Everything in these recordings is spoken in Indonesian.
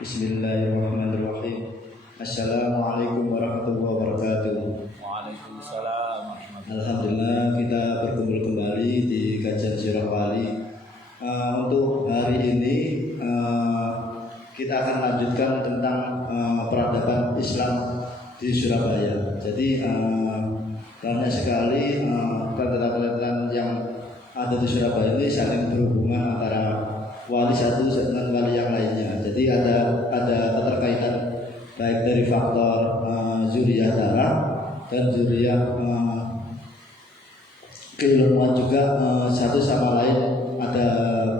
Bismillahirrahmanirrahim. Assalamualaikum warahmatullahi wabarakatuh. Waalaikumsalam warahmatullahi wabarakatuh. Alhamdulillah kita berkumpul kembali di kajian Sirah Wali. Untuk hari ini kita akan lanjutkan tentang peradaban Islam di Surabaya. Jadi banyak sekali kelenteng-kelenteng yang ada di Surabaya ini saling berhubungan antara wali satu dengan wali yang lainnya. Jadi ada keterkaitan baik dari faktor zuriyah darah dan zuriyah keilmuan juga, satu sama lain ada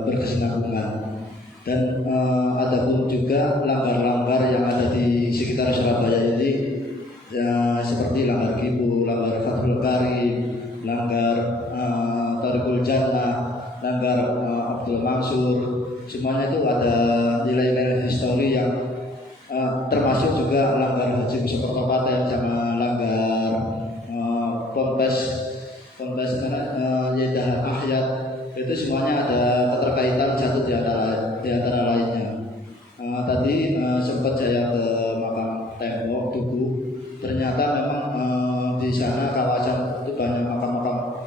berkesinambungan. Dan ada pun juga langgar-langgar yang ada di sekitar Surabaya ini, ya, seperti langgar Kibu, langgar Fathul Karim, langgar Tariqul Jannah, langgar Abdul Mansur. Semuanya itu ada nilai-nilai histori yang termasuk juga langgar Haji Mustofa Paten sama langgar Ponpes Yedah Ahyat. Itu semuanya ada keterkaitan satu di antara lainnya. Tadi sempat saya ke makam tembok Tugu. Ternyata memang di sana kawasan itu banyak makam-makam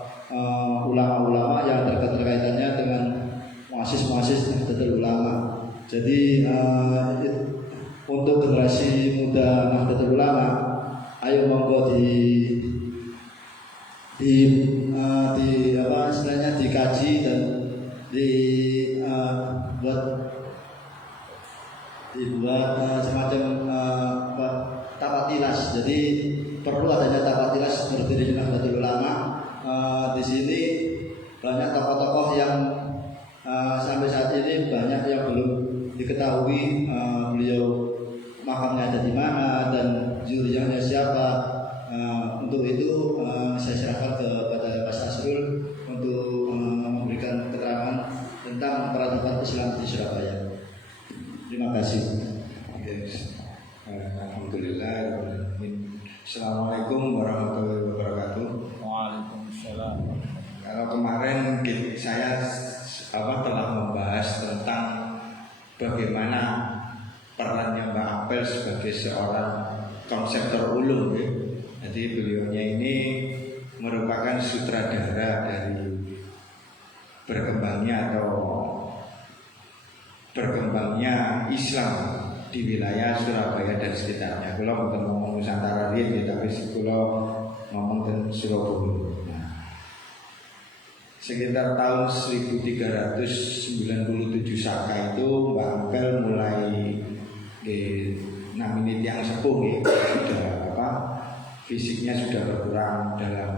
ulama-ulama yang terkaitannya dengan muassis-muassis Nahdlatul Ulama. Jadi untuk generasi muda Nahdlatul Ulama, ayo monggo istilahnya dikaji dan dibuat semacam tafatilas. Jadi perlu adanya tafatilas berdiri Nahdlatul Ulama. Di sini banyak tokoh-tokoh yang sampai saat ini banyak yang belum diketahui beliau makamnya ada di mana dan zuriyahnya siapa. Untuk itu saya serahkan kepada Mas Asrul untuk memberikan keterangan tentang peradaban Islam di Surabaya. Terima kasih. Yes. Alhamdulillah. Assalamualaikum warahmatullahi wabarakatuh. Waalaikumsalam. Kalau kemarin saya telah membahas tentang bagaimana perannya Mbak Ampel sebagai seorang konseptor ulum, ya. Jadi beliaunya ini merupakan sutradara dari berkembangnya Islam di wilayah Surabaya dan sekitarnya. Kalau bukan ngomong Nusantara ya, tapi kalau ngomong tentang Surabaya. Nah, sekitar tahun 1397 Saka itu Mbak Ampel mulai namini tiang sepuh, sudah fisiknya sudah berkurang dalam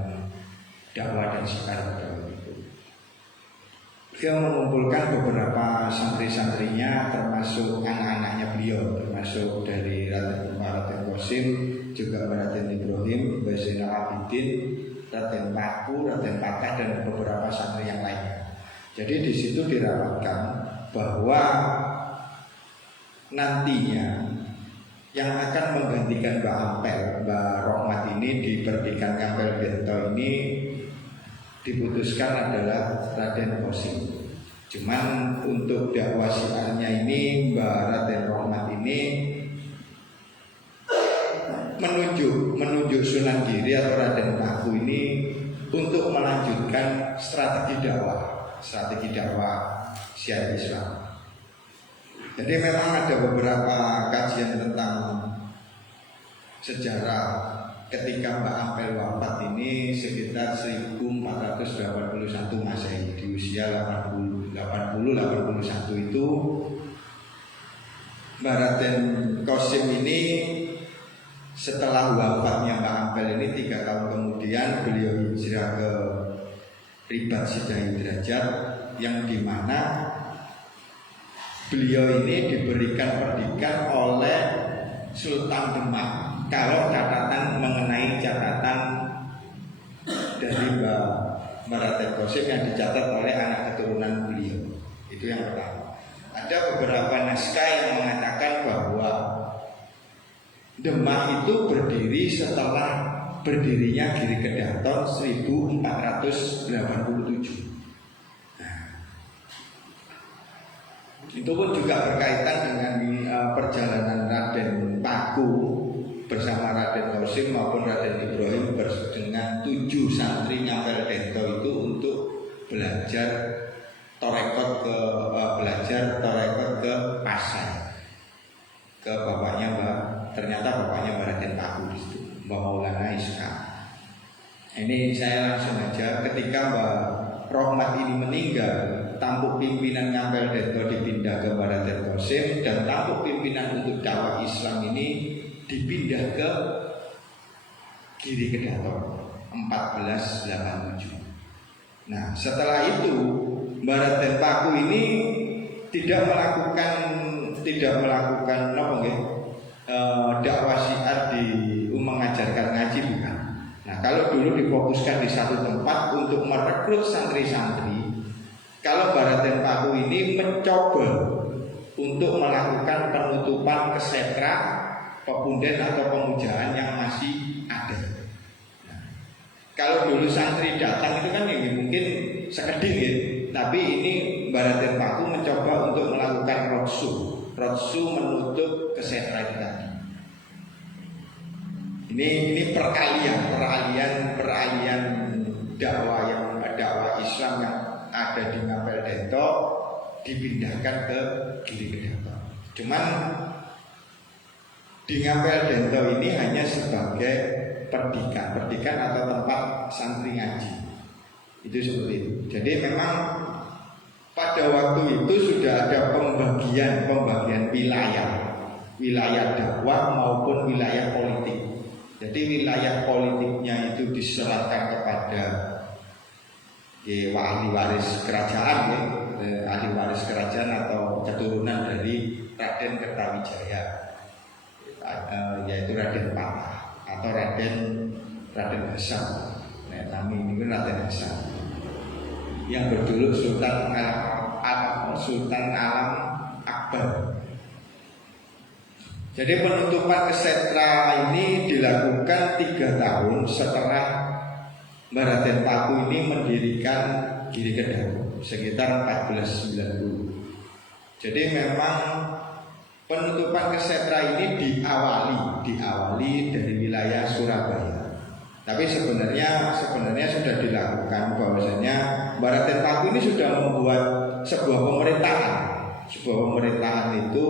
dakwah dan sikap itu. Beliau mengumpulkan beberapa santri-santrinya, termasuk anak-anaknya beliau, termasuk dari Raden Qasim, juga Raden Ibrahim, Mbah Zainal Abidin, Raden Paku, Raden Patah, dan beberapa santri yang lainnya. Jadi di situ dirapatkan bahwa nantinya yang akan menggantikan Mbak Ampel, Mbak Rohmat ini di pernikahan Ampel Bento ini diputuskan adalah Raden Qasim. Cuman untuk dakwah syiarnya ini Mbak Raden Rohmat ini menunjuk Sunan Giri atau Raden Paku ini untuk melanjutkan strategi dakwah syiar Islam. Jadi memang ada beberapa kajian tentang sejarah ketika Mbak Ampel wafat ini sekitar 1481 Masehi, di usia 81 itu Mbak Raden Qasim ini setelah wafatnya Mbak Ampel ini 3 tahun kemudian beliau hijrah ke Ribat Sidai Derajat, yang dimana beliau ini diberikan pendidikan oleh Sultan Demak. Kalau mengenai catatan dari Mbak Raden Qasim yang dicatat oleh anak keturunan beliau, itu yang pertama. Ada beberapa naskah yang mengatakan bahwa Demak itu berdiri setelah berdirinya Giri Kedaton 1487. Itu pun juga berkaitan dengan belajar torekot ke Pasai, ke bapaknya ternyata bapaknya Mbak Raden Paku di situ, Mbak Maulana Iska. Ini saya langsung aja, ketika Mbak Rohmat ini meninggal, tampuk pimpinan Ngampel Dento dipindah ke Mbak Raden Qasim, dan tampuk pimpinan untuk dakwah Islam ini dipindah ke Giri Kedaton 1487. Nah, setelah itu Mbak Raden Paku ini tidak melakukan dakwah syiar di mengajarkan ngaji, bukan. Nah, kalau dulu difokuskan di satu tempat untuk merekrut santri-santri, kalau Mbak Raden Paku ini mencoba untuk melakukan penutupan kesetra, pepunden atau pemujaan yang masih ada. Nah, kalau dulu santri datang itu kan ini mungkin sekeding ya, tapi ini Mbak Raden Paku mencoba untuk melakukan rodsu menutup kesetra itu tadi. Ini peralihan dakwah Islam yang ada di Ngampel Dento dipindahkan ke Giri Kedaton. Cuman di Ngampel Dento ini hanya sebagai perdikan atau tempat santri ngaji. Itu seperti itu. Jadi memang pada waktu itu sudah ada pembagian wilayah dakwah maupun wilayah politik. Jadi wilayah politiknya itu diserahkan kepada ahli waris kerajaan atau keturunan dari Raden Kertawijaya, yaitu Raden Patah atau Raden Hasan. Nah, kami ini kan Raden Hasan yang berjuluk Sultan Alam Akbar. Jadi penutupan kesetra ini dilakukan 3 tahun setelah Mbak Raden Paku ini mendirikan Giri Kedaton sekitar 1490. Jadi memang penutupan kesetra ini diawali dari wilayah Surabaya. Tapi sebenarnya sudah dilakukan, bahwasanya Mbak Raden Paku ini sudah membuat sebuah pemerintahan. Sebuah pemerintahan itu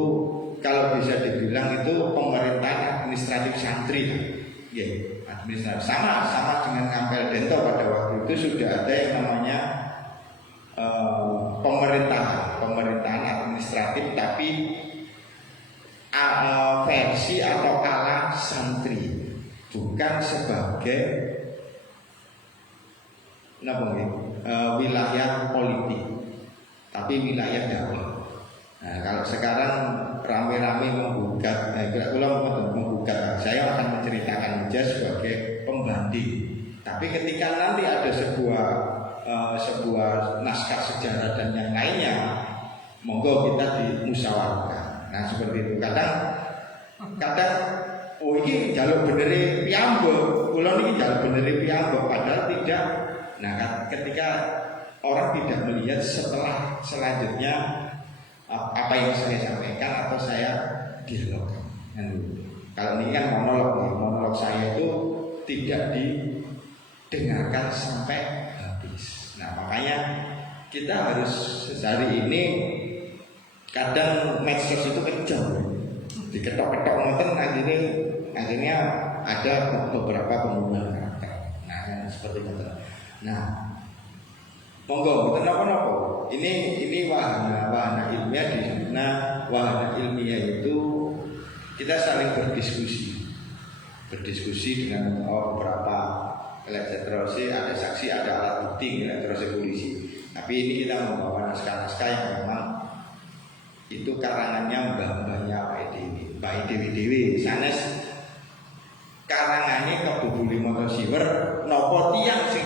kalau bisa dibilang itu pemerintahan administratif santri, ya, administratif sama dengan Ngampel Dento pada waktu itu sudah ada yang namanya pemerintahan administratif, tapi versi atau ala santri, bukan sebagai wilayah politik, tapi wilayah dakwah. Nah, kalau sekarang rame-rame menggugat, saya akan menceritakan saja sebagai pembanding. Tapi ketika nanti ada sebuah naskah sejarah dan yang lainnya, monggo kita dimusyawarahkan. Nah, seperti itu. Kadang ini jaluk beneri piyambak, kula niki jaluk beneri piyambak, padahal tidak. Nah, ketika orang tidak melihat setelah selanjutnya apa yang saya sampaikan atau saya dialogkan. Kalau ini kan monolog saya itu tidak didengarkan sampai habis. Nah, makanya kita harus hari ini kadang medsos itu kencang, diketok-ketok ngoten, akhirnya ada beberapa pembunuhan karakter. Nah, seperti itu. Nah, monggo mboten napa-napa. Ini wahana ilmiah, di mana wahana ilmiah itu kita saling berdiskusi dengan beberapa elektrosi, ada saksi, ada alat bukti, elektrosi polisi. Tapi ini kita membawa naskah-naskah yang memang itu karangannya mbah-mbahnya Pak Dewi sanes karangannya kebubuli motor siwer nopo tiang sing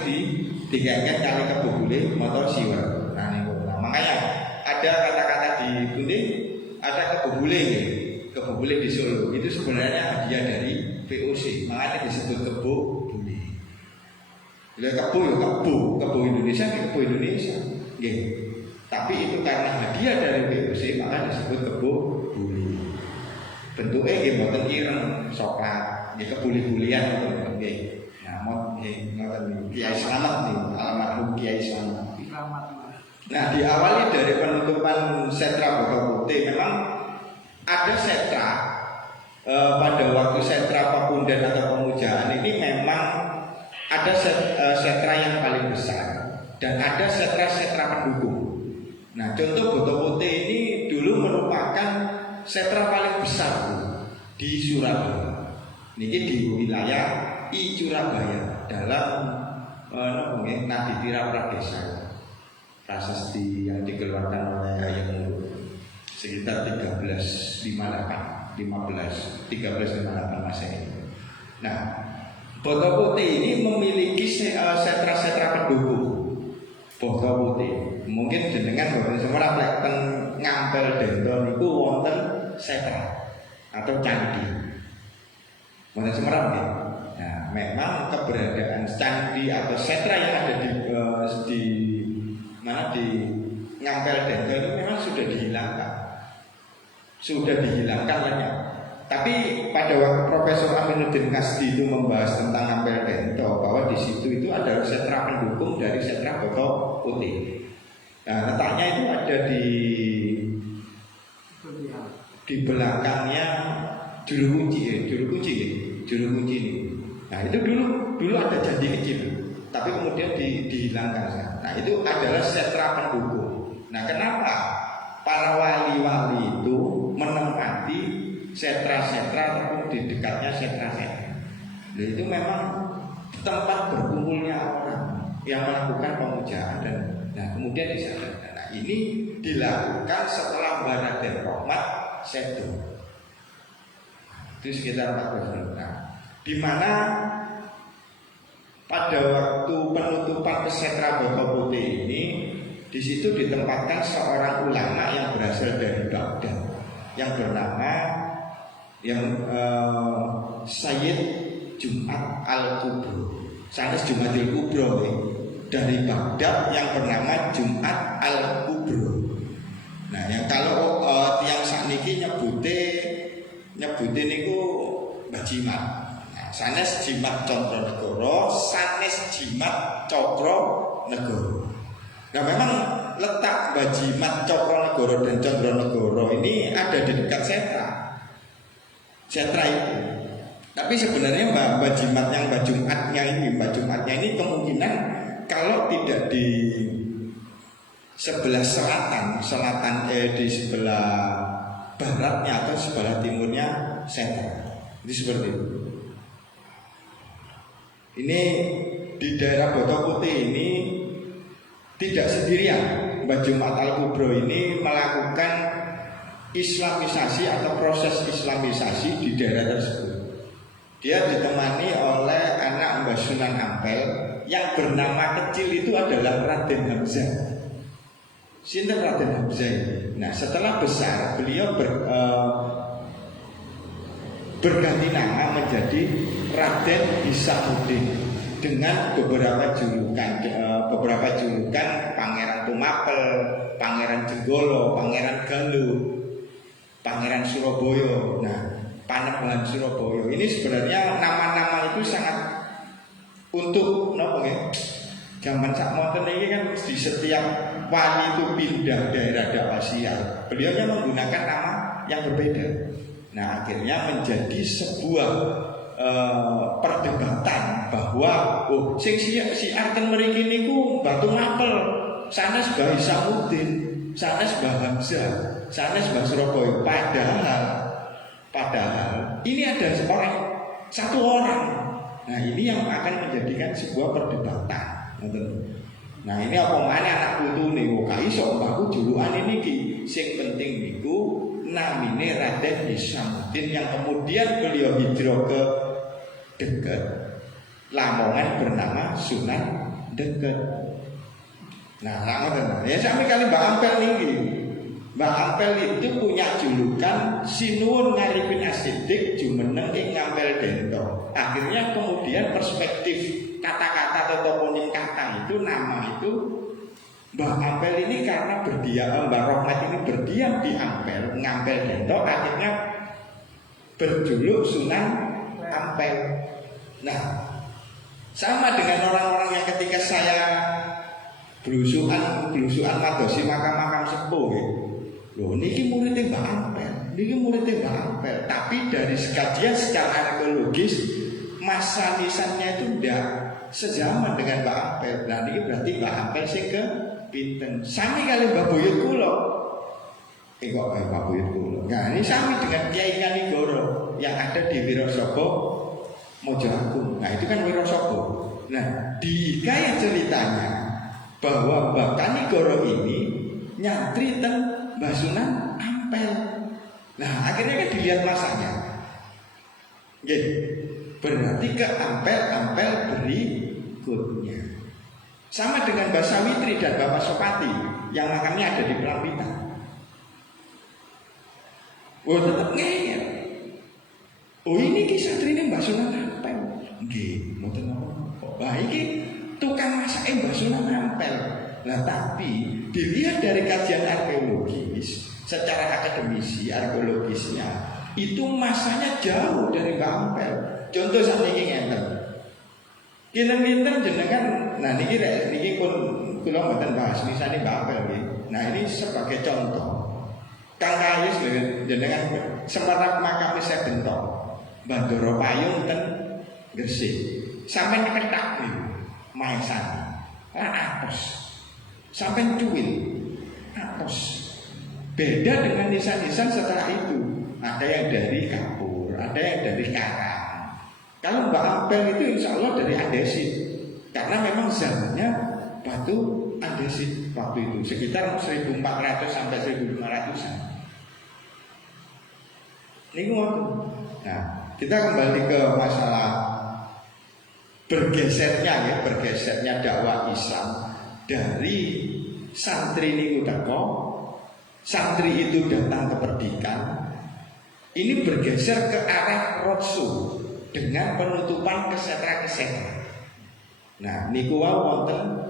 digengket kali kebubuli motor siwer. Makanya ada kata-kata di Gunting, ada kebubule di Solo. Itu sebenarnya hadiah dari VOC, makanya disebut kebubule. Bila kebo Indonesia, gitu. Tapi itu karena hadiah dari VOC, maka disebut kebubule. Bentuknya gitu, boten ireng, coklat, ya kebuli-bulian gitu. Nah, Kiai Slamet nih, almarhum Kiai Slamet. Nah, diawali dari penutupan setra Boko Putih. Memang ada setra pada waktu setra Pakundan atau Pemujaan ini memang ada setra yang paling besar dan ada setra-setra pendukung. Nah, contoh Boko Putih ini dulu merupakan setra paling besar di Surabaya. Ini di wilayah Surabaya dalam Naditira Pradesa. Prasasti yang dikeluarkan oleh Hayam Wuruk sekitar 1358 Masehi. Nah, Boko Putih ini memiliki setra-setra pendukung. Boko Putih mungkin jenengan boten semua lek ten Ngampel Dento niku wonten setra atau candi. Wonten semua nggih. Nah, memang keberadaan candi atau setra yang ada di mana di Ngampel Dento itu memang sudah dihilangkan banyak. Tapi pada waktu Profesor Aminuddin Kasdi itu membahas tentang Ngampel Dento, bahwa di situ itu ada setra pendukung dari setra Boko Putih. Nah, letaknya itu ada di belakangnya juru kunci ini. Nah, itu dulu ada candi kecil, tapi kemudian dihilangkan. Nah, itu adalah setra pendukung. Nah, kenapa para wali-wali itu menempati setra-setra ataupun di dekatnya setra-setra? Nah, itu memang tempat berkumpulnya orang yang melakukan pemujaan dan kemudian disadarkan. Nah, ini dilakukan setelah Raden Rahmat Sedo. Itu sekitar 14 tahun. Nah, di mana pada waktu penutupan pesetra Boko Putih ini, di situ ditempatkan seorang ulama yang berasal dari Baghdad yang bernama Sayyid Jumat Al-Kubro. Sanes Jumatil Kubro dari Baghdad yang bernama Jumat Al-Kubro. Nah, yang kalau tiang sakniki nyebute niku Mbah Jimat. Sanes Jimat Cokronegoro, sanes Jimat Cokronegoro. Nah, memang letak Mbah Jimat Cokronegoro dan Cokronegoro ini ada di dekat setra itu. Tapi sebenarnya Mbah Jimat yang Mbah Jumatnya ini kemungkinan kalau tidak di sebelah selatan di sebelah baratnya atau sebelah timurnya setra. Itu seperti itu. Ini di daerah Boko Putih ini tidak sendirian. Mbah Jumat Al-Kubro ini melakukan Islamisasi atau proses Islamisasi di daerah tersebut. Dia ditemani oleh anak Mbah Sunan Ampel yang bernama kecil itu adalah Raden Hamzah. Sinten Raden Hamzah ini? Nah, setelah besar beliau berganti nama menjadi Raden Hisamuddin dengan beberapa julukan Pangeran Tumapel, Pangeran Jenggolo, Pangeran Galuh, Pangeran Surabaya. Nah, Panembahan Surabaya ini sebenarnya nama-nama itu sangat untuk zaman sakmonten ini kan di setiap wali itu pindah daerah dakwah sial, beliaunya menggunakan nama yang berbeda. Nah, akhirnya menjadi sebuah perdebatan bahwa sing siarken mriki niku Batu Mapel, sanes Mbah Hisamuddin, sanes Mbah Hamzah, sanes Mbah Surabaya. Padahal ini ada satu orang. Nah, ini yang akan menjadikan sebuah perdebatan. Nah, ini apa mana anak putu nih? Kok iso mbahku julukan ini ki? Sing penting niku namine Raden Hisamuddin yang kemudian beliau hijrah ke dekat Lamongan bernama Sunan Dekat. Nah, ya sampai kali Mbak Ampel niki. Mbak Ampel itu punya julukan Sinuwun Ngaripin Asidik jumeneng ing Ngampel Dento. Akhirnya kemudian perspektif kata-kata atau toponim kata itu, nama itu Mbak Ampel ini karena Mbak Rohmat ini berdiam di Ngampel Dento, akhirnya berjuluk Sunan Ampel. Nah, sama dengan orang-orang yang ketika saya Blusukan madosi makam-makam sepuh gitu. Loh niki muridnya Mbak Ampel, niki muridnya Mbak Ampel. Tapi dari kajian secara arkeologis masa nisannya itu tidak sejaman dengan Mbak Ampel. Nah niki berarti Mbak Ampel sing ke pinten. Sami kali Mbak Buyut kula. Kok Mbak Buyut kula. Nah ini sami dengan Kiai Kanigoro yang ada di Wirosaba Mojo Agung. Nah itu kan Wirosaba. Nah di hikayat ceritanya bahwa Mbak Kanigoro ini nyantri ten Mbah Sunan Ampel. Nah akhirnya kan dilihat masanya. Berarti ke Ampel berikutnya. Sama dengan Mbak Sawitri dan Bapak Sopati yang makamnya ada di Pelampitan. Oh tetap ngeyel. Oh ini kisah ini Mbak Sunan Ampel. Nggih, mboten napa. Wah iki tukang masake Mbah Sunan Ampel. Nah tapi dilihat dari kajian arkeologis, secara akademisi arkeologisnya itu masanya jauh dari Mbah Ampel. Contoh saat ini ngeten. Kinten-kinten jenengan, nah niki pun kula mboten bahas misane Mbah Ampel nggih. Nah ini sebagai contoh. Kang Kayus jenengan semarang makam saya bentok. Bandara Payung ten Gresik. Sampai ketak nih, maesan. Apes. Sampai cuwil. Apes. Beda dengan nisan-nisan setelah itu. Ada yang dari kapur, ada yang dari karang. Kalau Mbak Ampel itu insya Allah dari andesit. Karena memang zamannya batu andesit waktu itu sekitar 1400 sampai 1500-an. Ini nah, kita kembali ke masalah bergesernya dakwah Islam dari santri niku teko, santri itu datang ke perdikan. Ini bergeser ke arah Rotsu dengan penutupan kesetra-kesetra. Nah, niku wonten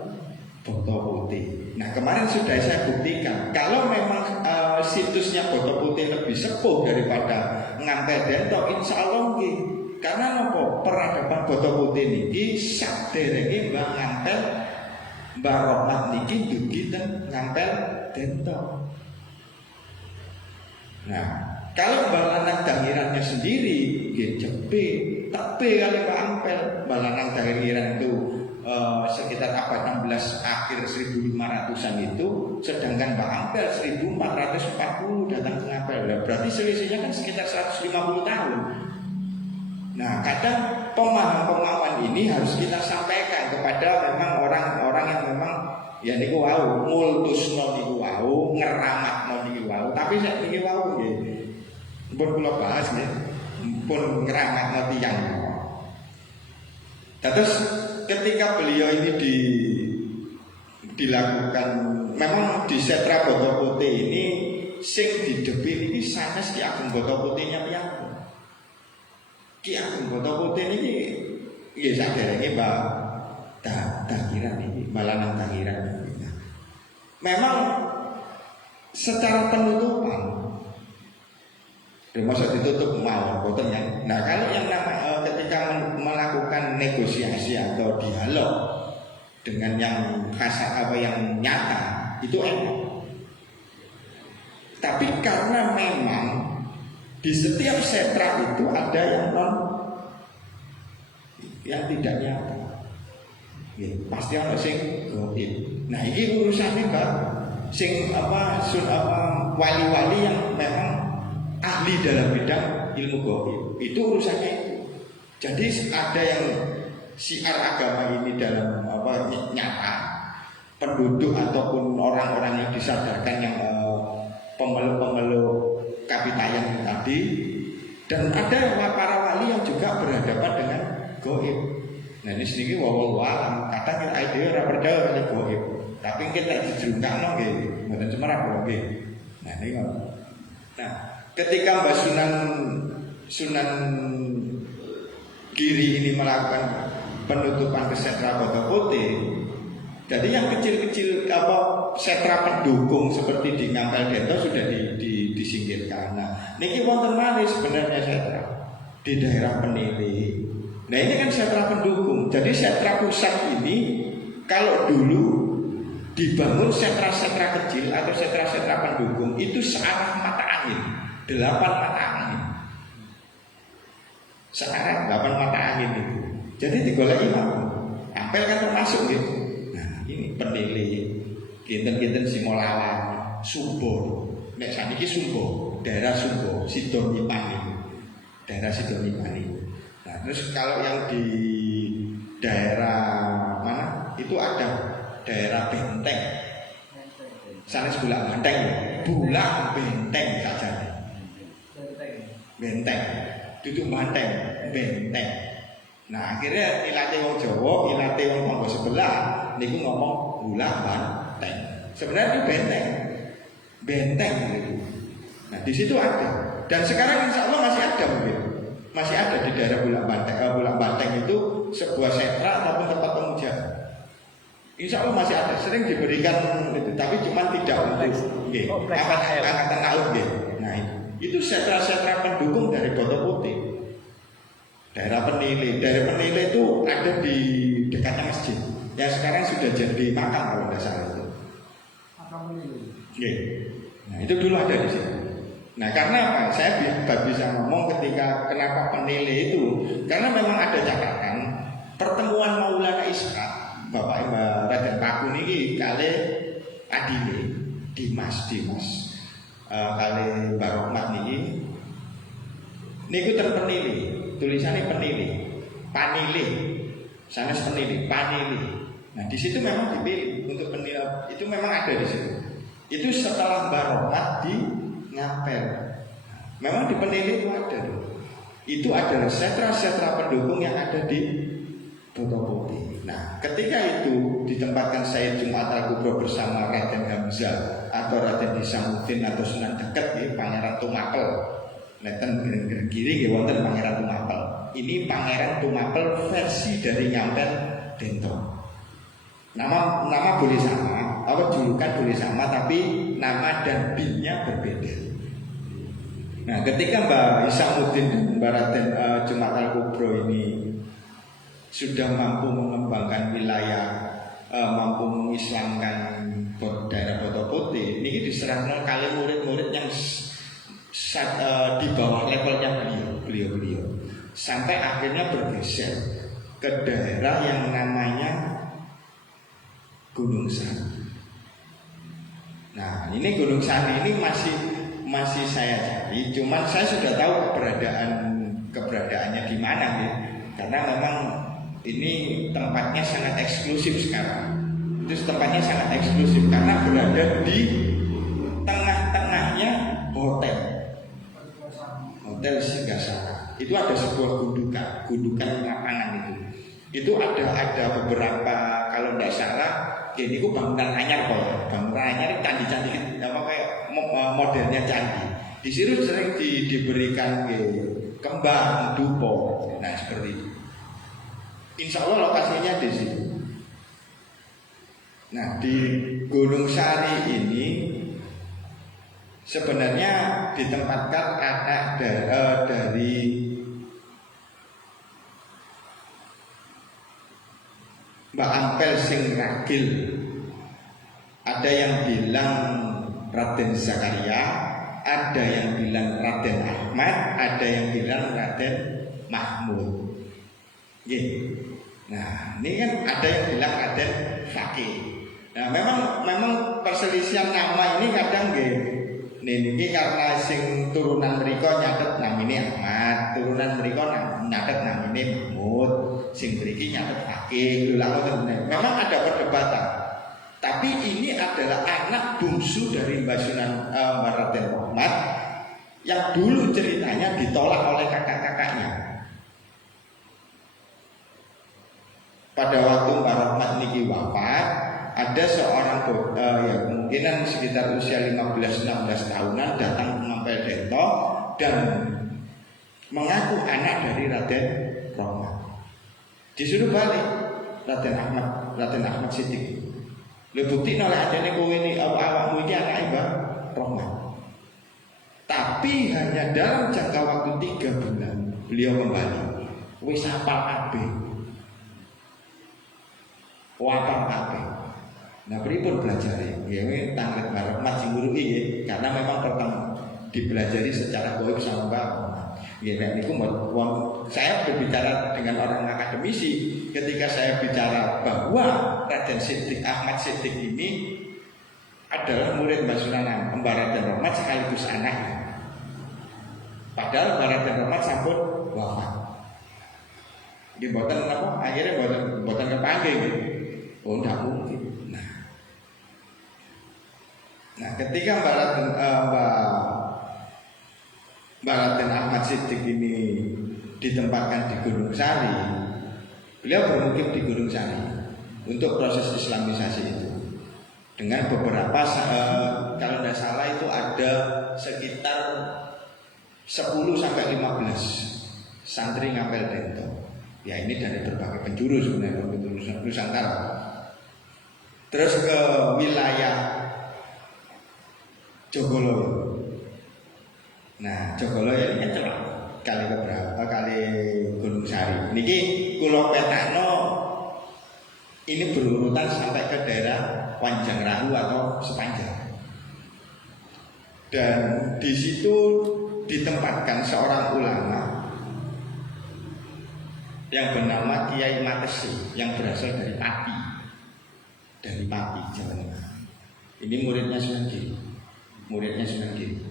Boto Putih. Nah, kemarin sudah saya buktikan kalau memang situsnya Boto Putih lebih sepuh daripada Ngampel Dento, insya Allah nggih. Karena nopo peradaban Boto Putih niki saderenge Mbah Ngampel Mbah Rohmat niki dugi ten Ngampel Dento. Nah, kalau Mbah Lanang Dangirannya sendiri jepe tepe kali Mbah Ampel. Mbah Lanang Dangiran itu sekitar abad 16 akhir 1500-an itu, sedangkan Mbah Ampel 1440 datang ke Ngampel. Berarti selisihnya kan sekitar 150 tahun. Nah, kadang pemahaman ini harus kita sampaikan kepada memang orang-orang yang memang ya niku wau ngultusno niku wau, ngeramatno niku wau, tapi sak niki wau nggih. Pun kula bahas nggih, pun ngeramatno tiyang. Terus ketika beliau ini dilakukan, memang di Setra Boto Putih ini sing didepi ini sanes Ki Ageng Boto Putihnya piyambak. Ki Ageng Boto Putih ini nggih saderenge Mbak Dangiran ini, Mbah Lanang Dangiran. Memang secara penutupan masa ditutup malah boten ya. Nah kalau yang nama ketika melakukan negosiasi atau dialog dengan yang khas apa yang nyata itu enak. Tapi karena memang di setiap setra itu ada yang tidak nyata. Ya, pasti ada sing goib. Nah ini urusannya Mbak, sing wali-wali yang memang ahli dalam bidang ilmu gaib. Itu urusannya itu. Jadi ada yang syiar agama ini dalam nyata, penduduk ataupun orang-orang yang disadarkan yang pemeluk-pemeluk kapitayan tadi, dan ada para wali yang juga berhadapan dengan gaib. Nah ini sedikit wallahu alam, kadang kita ide ora percaya kali gaib, tapi kita dijerungkakno nggih, mboten semerap nggih. Nah ini kok. Nah, ketika Mbah Sunan Giri ini melakukan penutupan ke Setra Boto Putih, jadi yang kecil-kecil setra pendukung seperti di Ngampel Dento sudah disingkirkan. Nah, niki wonten malih sebenarnya setra di daerah Penili. Nah ini kan setra pendukung. Jadi setra pusat ini kalau dulu dibangun sentra-sentra kecil atau sentra-sentra pendukung itu searah mata angin, 8 mata angin. Searah 8 mata angin itu. Jadi digoleki mau. Ampel kan termasuk gitu. Nah, ini penilai kinten-kinten Simolawan, Sumbo. Nek saniki Sumbo, daerah Sumbo, Sidonipan itu. Daerah Sidonipan itu. Nah, terus kalau yang di daerah mana? Itu ada daerah Benteng. Sanes Bulak Benteng ya. Bulak Benteng saja. Benteng. Duduk Benteng, Benteng. Nah, akhirnya ilate wong Jawa, ilate wong tangga sebelah niku ngomong Bulak Benteng. Sebenarnya itu Benteng. Benteng gitu. Nah, di situ ada. Dan sekarang insya Allah masih ada mungkin. Masih ada di daerah Bulak Benteng. Bulak Benteng itu sebuah sentra ataupun tempat pemujaan. Insya Allah masih ada, sering diberikan itu, tapi cuma tidak untuk angkatan laut gitu. Nah itu sentra-sentra pendukung dari Boto Putih, daerah Penilai. Daerah Penilai itu ada di dekatnya masjid, yang sekarang sudah jadi makam kalau tidak salah itu. Nah itu dulu ada di situ. Nah karena apa? Saya bisa ngomong ketika kenapa Penilai itu, karena memang ada catatan pertemuan Maulana Ishaq Bapak Mbak Raden Paku niki kali adine Dimas kali Mbak Rohmat niki niku terpenilih tulisannya penilih panilih sanes penilih panilih. Nah di situ memang dipilih untuk penilih itu memang ada di situ. Itu setelah Mbak Rohmat di Ngapel. Memang di penilih itu ada. Itu adalah sentra-sentra pendukung yang ada di Boto Putih. Nah, ketika itu ditempatkan Sayyid Jumat Al-Kubro bersama Raden Hamzah atau Raden Hisamuddin atau Sunan Dekat ya, Pangeran Tumapel. Neten kiri ya wonten Pangeran Tumapel. Ini Pangeran Tumapel versi dari Ngampel Dento. Nama boleh sama, julukan boleh sama, tapi nama dan bin-nya berbeda. Nah, ketika Mbak Hisamuddin dan Mbak Raden Jumat Al-Kubro ini sudah mampu mengembangkan wilayah, mampu mengislamkan daerah Boto Putih, ini diserahkan kali murid-murid yang di bawah levelnya beliau, sampai akhirnya bergeser ke daerah yang namanya Gunung Sari. Nah, ini Gunung Sari ini masih saya cari, cuman saya sudah tahu keberadaannya di mana ya, karena memang ini tempatnya sangat eksklusif sekarang. Itu tempatnya sangat eksklusif karena berada di tengah-tengahnya hotel Singgasana. Itu ada sebuah gundukan lapangan itu. Itu ada beberapa, kalau tidak salah, ini bangunan anyar kok. Bangunan anyar candi-candi apa kayak modelnya candi. Di situ sering diberikan kembang, dupo. Nah seperti itu. Insya Allah lokasinya di situ. Nah di Gunung Sari ini sebenarnya ditempatkan anak dari Mbak Ampel sing ragil. Ada yang bilang Raden Zakaria, ada yang bilang Raden Ahmad, ada yang bilang Raden Mahmud. Nah, ini kan ada yang bilang Raden Fakih. Nah, memang perselisihan nama ini kadang niki karena sing turunan mereka nyatet namine Ahmad, turunan mereka nyatet namine Mahmud, sing mriki nyatet Fakih. Memang ada perdebatan. Tapi ini adalah anak bungsu dari Mbah Sunan Mbah Raden Rahmat yang dulu ceritanya ditolak oleh kakak-kakaknya. Pada waktu Mbah Rahmat niki wafat, ada seorang ya kemungkinan sekitar usia 15-16 tahunan datang ke Ngampel Dento dan mengaku anak dari Raden Rahmat. Disuruh balik Raden Ahmad Siddiq. Lha bukti oleh adene kowe ini awakmu iki anake Mbah Rahmat. Tapi hanya dalam jangka waktu 3 bulan beliau kembali. Wis hafal kabeh. Wafat kabeh. Nah, pripun belajari? Ya tanglet bareng mat sing nguruki nggih, karena memang pertama dipelajari secara goib sama Mbak. Ya, niku saya berbicara dengan orang akademisi ketika saya bicara bahwa Raden Siddiq Ahmad Siddiq ini adalah murid Mbah Sunan Mbah Raden Rahmat sekaligus anaknya. Padahal Mbah Raden Rahmat sampun wafat. Di boten apa? Akhirnya boten kepanggih gitu. Oh, tidak mungkin. Nah, ketika Mbah Raden Ahmad Siddiq ini ditempatkan di Gunung Sari, beliau bermukim di Gunung Sari untuk proses Islamisasi itu dengan beberapa kalau tidak salah itu ada sekitar 10 sampai 15 santri ngapel dento. Ya, ini dari berbagai penjuru sebenarnya, penjuru Nusantara. Terus ke wilayah Jogoloyo. Nah, Jogoloyo ini kan celak kali keberapa kali Gunung Sari. Niki kula petano ini berurutan sampai ke daerah Wanjangrahu atau Sepanjang. Dan di situ ditempatkan seorang ulama yang bernama Kiai Matesi yang berasal dari Pati, Jawa Tengah. Ini muridnya Sunan Giri.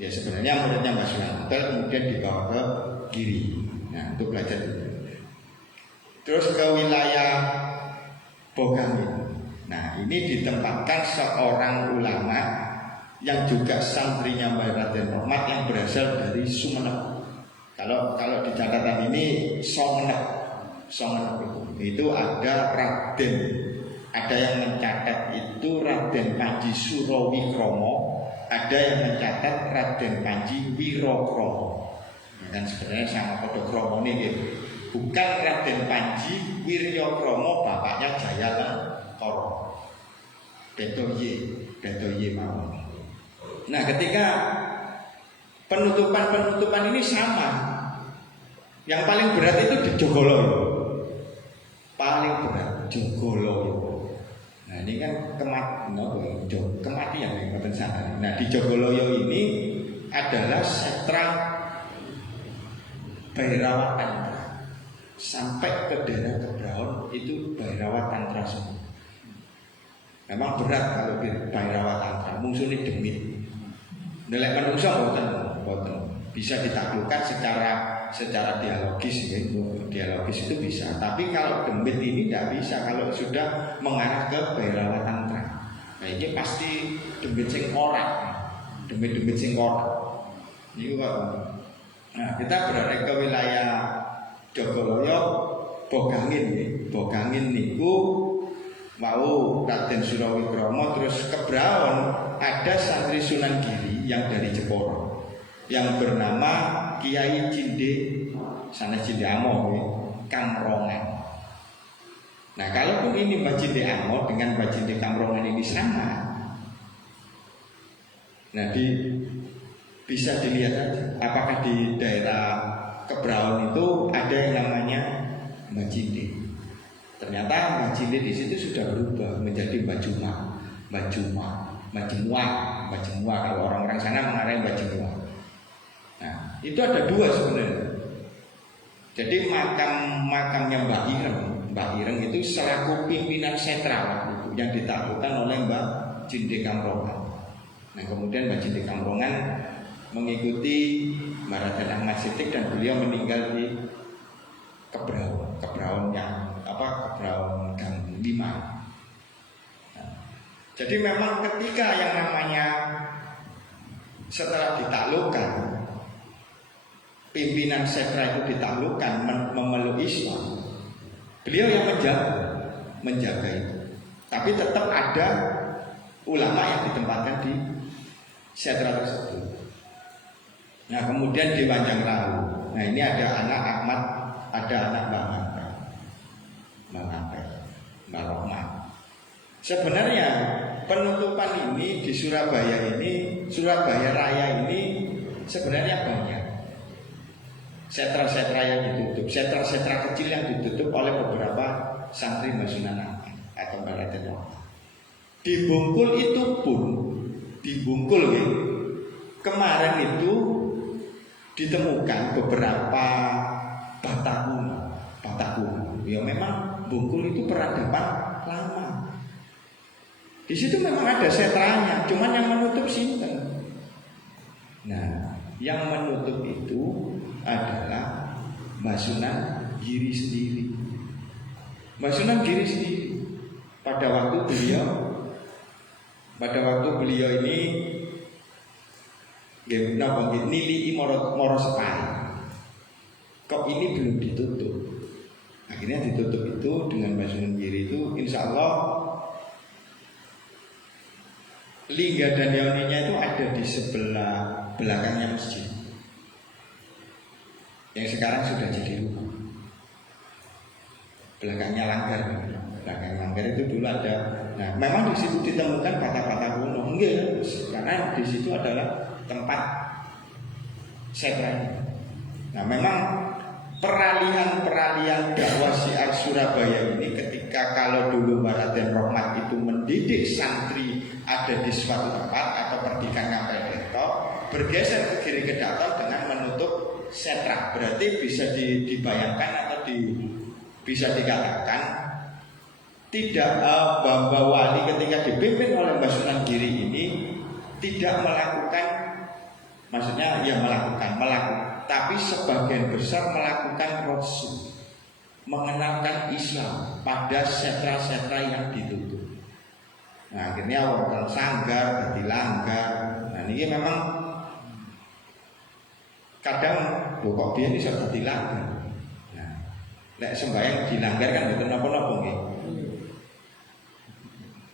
Ya, sebenarnya muridnya Mbah Sunan Ampel, kemudian dibawa ke Giri. Nah, untuk belajar dulu. Terus ke wilayah Bogangin. Nah, ini ditempatkan seorang ulama yang juga santrinya Mbah Raden Rahmat yang berasal dari Sumenep. Kalau di catatan ini Songenep itu ada Raden, ada yang mencatat itu Raden Panji Surawikromo, ada yang mencatat Raden Panji Wirokromo. Dan sebenarnya sama kode kromo ini gitu. Bukan Raden Panji Wiryokromo bapaknya Jayalantara. Beto Y mau. Nah, ketika penutupan ini sama. Yang paling berat itu di Jogoloyo. Paling berat Jogoloyo. Nah, ini kan kematian yang ngoten sana. Nah, di Jogoloyo ini adalah sentra Bhairawa Tantra. Sampai ke daerah Kebraon itu Bhairawa Tantra semua. Memang berat kalau Bhairawa Tantra, musuhnya demit. Nilai manusia boten bisa ditaklukkan secara dialogis, ya. Dialogis itu bisa. Tapi kalau demit ini tidak bisa kalau sudah mengarah ke Bhairawa Tantra. Nah, ini pasti demit sing ora. Demit sing ora. Ini kok. Nah, kita berada ke wilayah Jogoloyo, Bogangin niku mau Raden Surawikromo, terus Kebraon ada santri Sunan Giri yang dari Jeporo yang bernama Kiai Cinde Amo Kamrongan. Nah, kalaupun ini Mbah Cinde Amo dengan Mbah Cinde Kamrongan ini sama, nah bisa dilihat aja apakah di daerah Kebraon itu ada yang namanya Mbah Cinde. Ternyata Mbah Cinde di situ sudah berubah menjadi Mbah Jumua. Kalau orang-orang sana mengarang Mbah Jumua. Nah, itu ada dua sebenarnya. Jadi makamnya Mbah Ireng itu selaku pimpinan sentra yang ditaklukkan oleh Mbah Cinde Kamrongan. Nah, kemudian Mbah Cinde Kamrongan mengikuti Mbah Raden Ahmad Siddiq dan beliau meninggal di Kebraon Gang 5. Nah, jadi memang ketika yang namanya setelah ditaklukkan pimpinan sentra itu ditaklukkan memeluk Islam, beliau yang menjaga itu. Tapi tetap ada ulama yang ditempatkan di sentra tersebut. Nah, kemudian di Wanjangrahu. Nah, ini ada anak Ahmad, ada anak Mbah Rahmat. Sebenarnya penutupan ini di Surabaya Raya ini sebenarnya banyak. Sentra-sentra yang ditutup, sentra-sentra kecil yang ditutup oleh beberapa santri Mbah Sunan Ampel. atau Baraten Rahmat. Di Bungkul itu pun, di Bungkul ya, kemarin itu ditemukan beberapa bata kuno. Ya memang Bungkul itu peradaban lama. Di situ memang ada setranya, cuman yang menutup sinten. Nah, yang menutup itu adalah Mbah Sunan Giri sendiri. Mbah Sunan Giri sendiri pada waktu beliau ini nili moro sepai. Kok ini belum ditutup? Akhirnya ditutup itu dengan Mbah Sunan Giri itu, insya Allah lingga dan yauninya itu ada di sebelah belakangnya masjid yang sekarang sudah jadi rumah. Belakang langgar itu dulu ada. Nah, memang di situ ditemukan bata-bata kuno, enggak? Karena di situ adalah tempat setranya. Nah, memang peralihan dakwah Syiar Surabaya ini, ketika kalau dulu Baraten Rahmat itu mendidik santri ada di suatu tempat atau perdikan Ngapel Deto, bergeser ke Giri Kedaton dengan menutup setra. Berarti bisa dibayangkan atau bisa dikatakan tidak Mbah Wali ketika dipimpin oleh Mbah Sunan Giri ini tidak melakukan, maksudnya ya melakukan, tapi sebagian besar melakukan roadshow, mengenalkan Islam pada setra-setra yang ditutup. Nah, akhirnya wonten sanggar, dadi langgar. Nah, ini memang kadang kok biyen iso dadi langgar. Nah, nek sembahyang dilanggar kan mboten napa-napa nggih.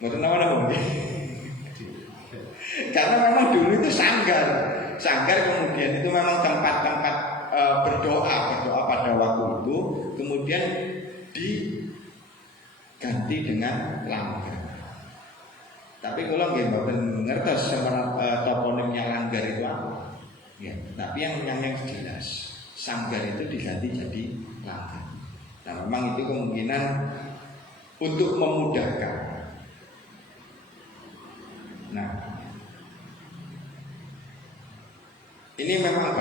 Mboten napa-napa nggih. Karena memang dulu itu sanggar kemudian itu memang tempat-tempat berdoa pada waktu itu, kemudian diganti dengan langgar. Tapi kalau nggih mboten ngertos toponimnya langgar itu apa. Ya, tapi yang jelas sanggar itu diganti jadi langgar. Nah, memang itu kemungkinan untuk memudahkan. Nah, ini memang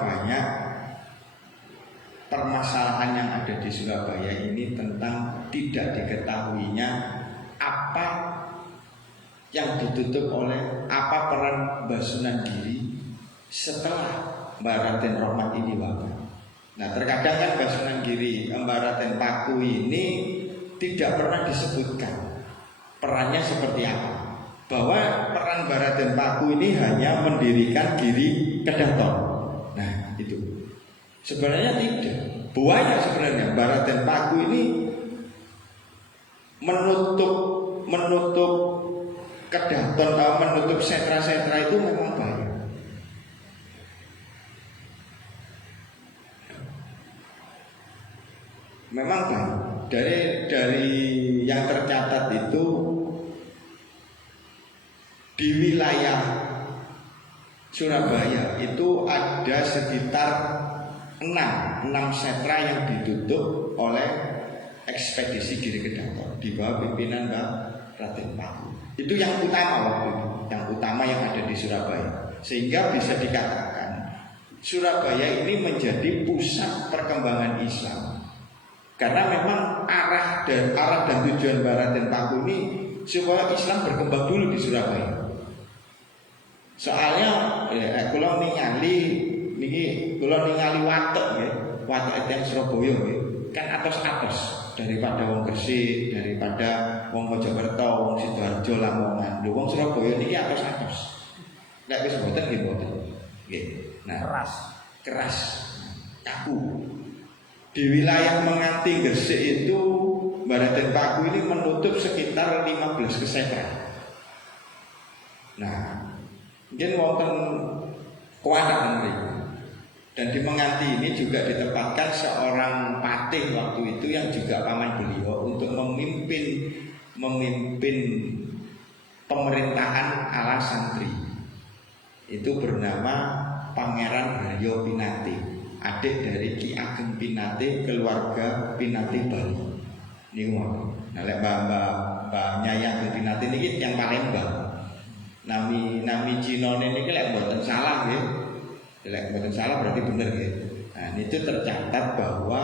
banyak permasalahan yang ada di Surabaya ini tentang tidak diketahuinya apa yang ditutup oleh apa peran Mbah Sunan Giri setelah Baraten Rahmat ini wafat. Nah, terkadang kan Mbah Sunan Giri, Baraten Paku ini tidak pernah disebutkan perannya seperti apa. Bahwa peran Baraten Paku ini hanya mendirikan Giri Kedaton. Nah, itu sebenarnya tidak. Banyak sebenarnya Baraten Paku ini menutup Kedaton, menutup setra-setra itu memang banyak. Memang banyak. Dari yang tercatat itu di wilayah Surabaya itu ada sekitar 6 setra yang ditutup oleh ekspedisi Giri Kedaton di bawah pimpinan Mbah Raden Paku. Itu yang utama waktu itu, yang utama yang ada di Surabaya. Sehingga bisa dikatakan Surabaya ini menjadi pusat perkembangan Islam. Karena memang arah dan tujuan Raden Paku ini supaya Islam berkembang dulu di Surabaya. Soalnya kula ningali watek nggih, watek teng Surabaya nggih. Kan atos-atos daripada wong Gresik, daripada wong Mojokerto, wong Sidoarjo, Lamongan. Lho wong Surabaya niki atos-atos. Nek wis mboten nggih mboten. Nggih. Nah, keras, kaku. Di wilayah Menganti Gresik itu Baraten Paku ini menutup sekitar 15 kesetra. Nah, mungkin wonten kuanak mriki. Dan di Menganti ini juga ditempatkan seorang patih waktu itu yang juga paman beliau untuk memimpin pemerintahan ala santri. Itu bernama Pangeran Haryo Pinate, adik dari Ki Ageng Pinate, keluarga Pinate Bali. Niku mau. Nah lek Mbak Nyai Abdul Pinati niki yang Palembang. Nami Cina niki lek mboten salah nggih. Lek mboten salah berarti bener nggih. Nah, itu tercatat bahwa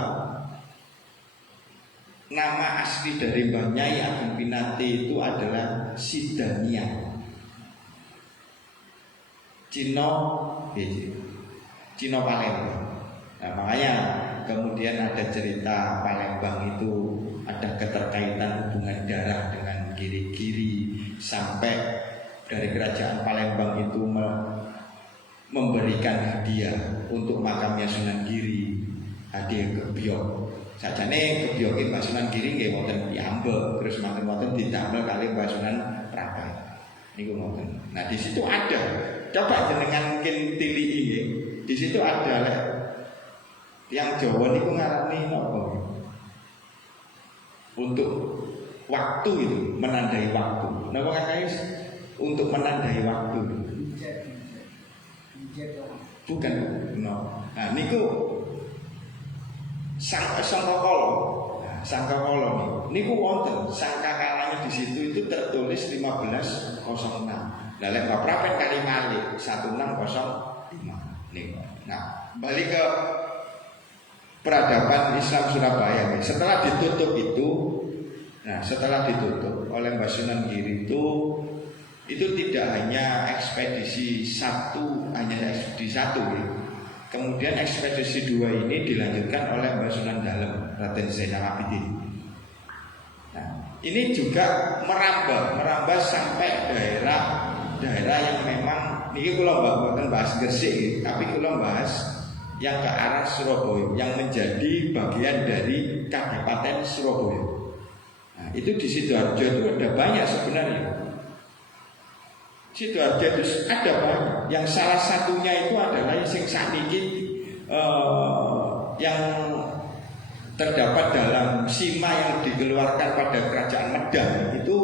nama asli dari Mbah Nyai Abdul Pinati itu adalah Sidania. Cina Palembang. Nah, makanya kemudian ada cerita Palembang itu ada keterkaitan hubungan darah dengan Giri-Giri, sampai dari kerajaan Palembang itu memberikan hadiah untuk makamnya Sunan Giri, hadiah gebyok. Sajane gebyok Mbah Sunan Giri nggih wonten piyambak, terus maten-maten didamel kali Mbah Sunan Prabai. Niku ngoten. Nah, di situ ada. Coba jenengan mungkin tiliki nggih. Di situ ada lek yang Jawa niku ngarani napa? Untuk waktu itu, menandai waktu. Napa kakak untuk menandai waktu? Bukan, no. Nah, niku sangkakala. Sangkakala niku wonten sangkakalanya di situ itu tertulis 1506. Lah lek Mbak Prapen kali malih 1605 niku. Nah, balik ke peradaban Islam Surabaya. Setelah ditutup itu, nah setelah ditutup oleh Mbah Sunan Giri itu tidak hanya ekspedisi satu, kemudian ekspedisi 2 ini dilanjutkan oleh Mbah Sunan Dalem, Raden Zainal Abidin. Nah, ini juga merambah sampai daerah yang memang ini kalau bukan bahas Gresik, tapi kalau bahas yang ke arah Surabaya, yang menjadi bagian dari Kabupaten Surabaya. Nah, itu di Sidoarjo itu ada banyak sebenarnya. Sidoarjo itu ada banyak. Yang salah satunya itu adalah yang sakniki yang terdapat dalam sima yang dikeluarkan pada kerajaan Medang itu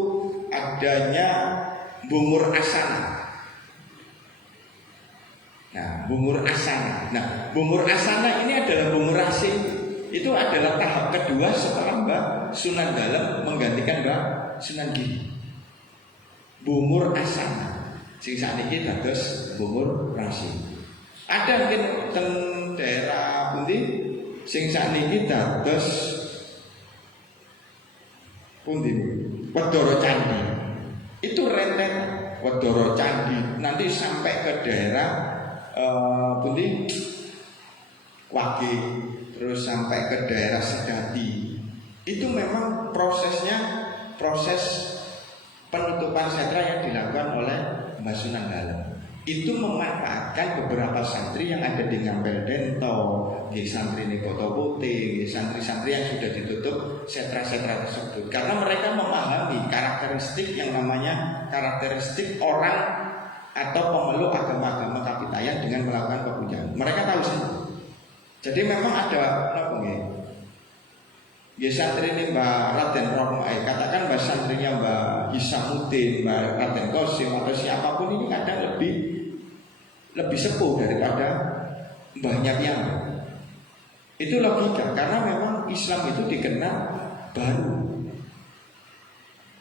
adanya Bungur Asana. Nah, Bungur Asana. Nah, Bungur Asana ini adalah bungur asing. Itu adalah tahap kedua setelah Mbah Sunan Dalem menggantikan Mbah Sunan Giri. Bungur Asana. Sing sakniki dados bungur rasi. Ada mungkin teng daerah pundi sing sakniki dados pundi? Wedara Candi. Itu rentet Wedara Candi nanti sampai ke daerah pundi Wage, terus sampai ke daerah Sedati. Itu memang prosesnya proses penutupan sentra yang dilakukan oleh Mbah Sunan Dalem. Itu memanfaatkan beberapa santri yang ada di Ngampel Dento, di santri Nikoto Putih, santri-santri yang sudah ditutup sentra-sentra tersebut. Karena mereka memahami karakteristik yang namanya karakteristik orang atau pemeluk agama-agama Kapitayan dengan melakukan pepujahan. Mereka tahu sih. Jadi memang ada apa nggih? Ya santri ini Mbak Raden Rohmai, katakan Mbak santrinya Mbak Hisamuddin, Mbak Raden Qasim atau siapapun ini kadang lebih sepuh daripada Mbahnya Piyam. Itu logika, karena memang Islam itu dikenal baru.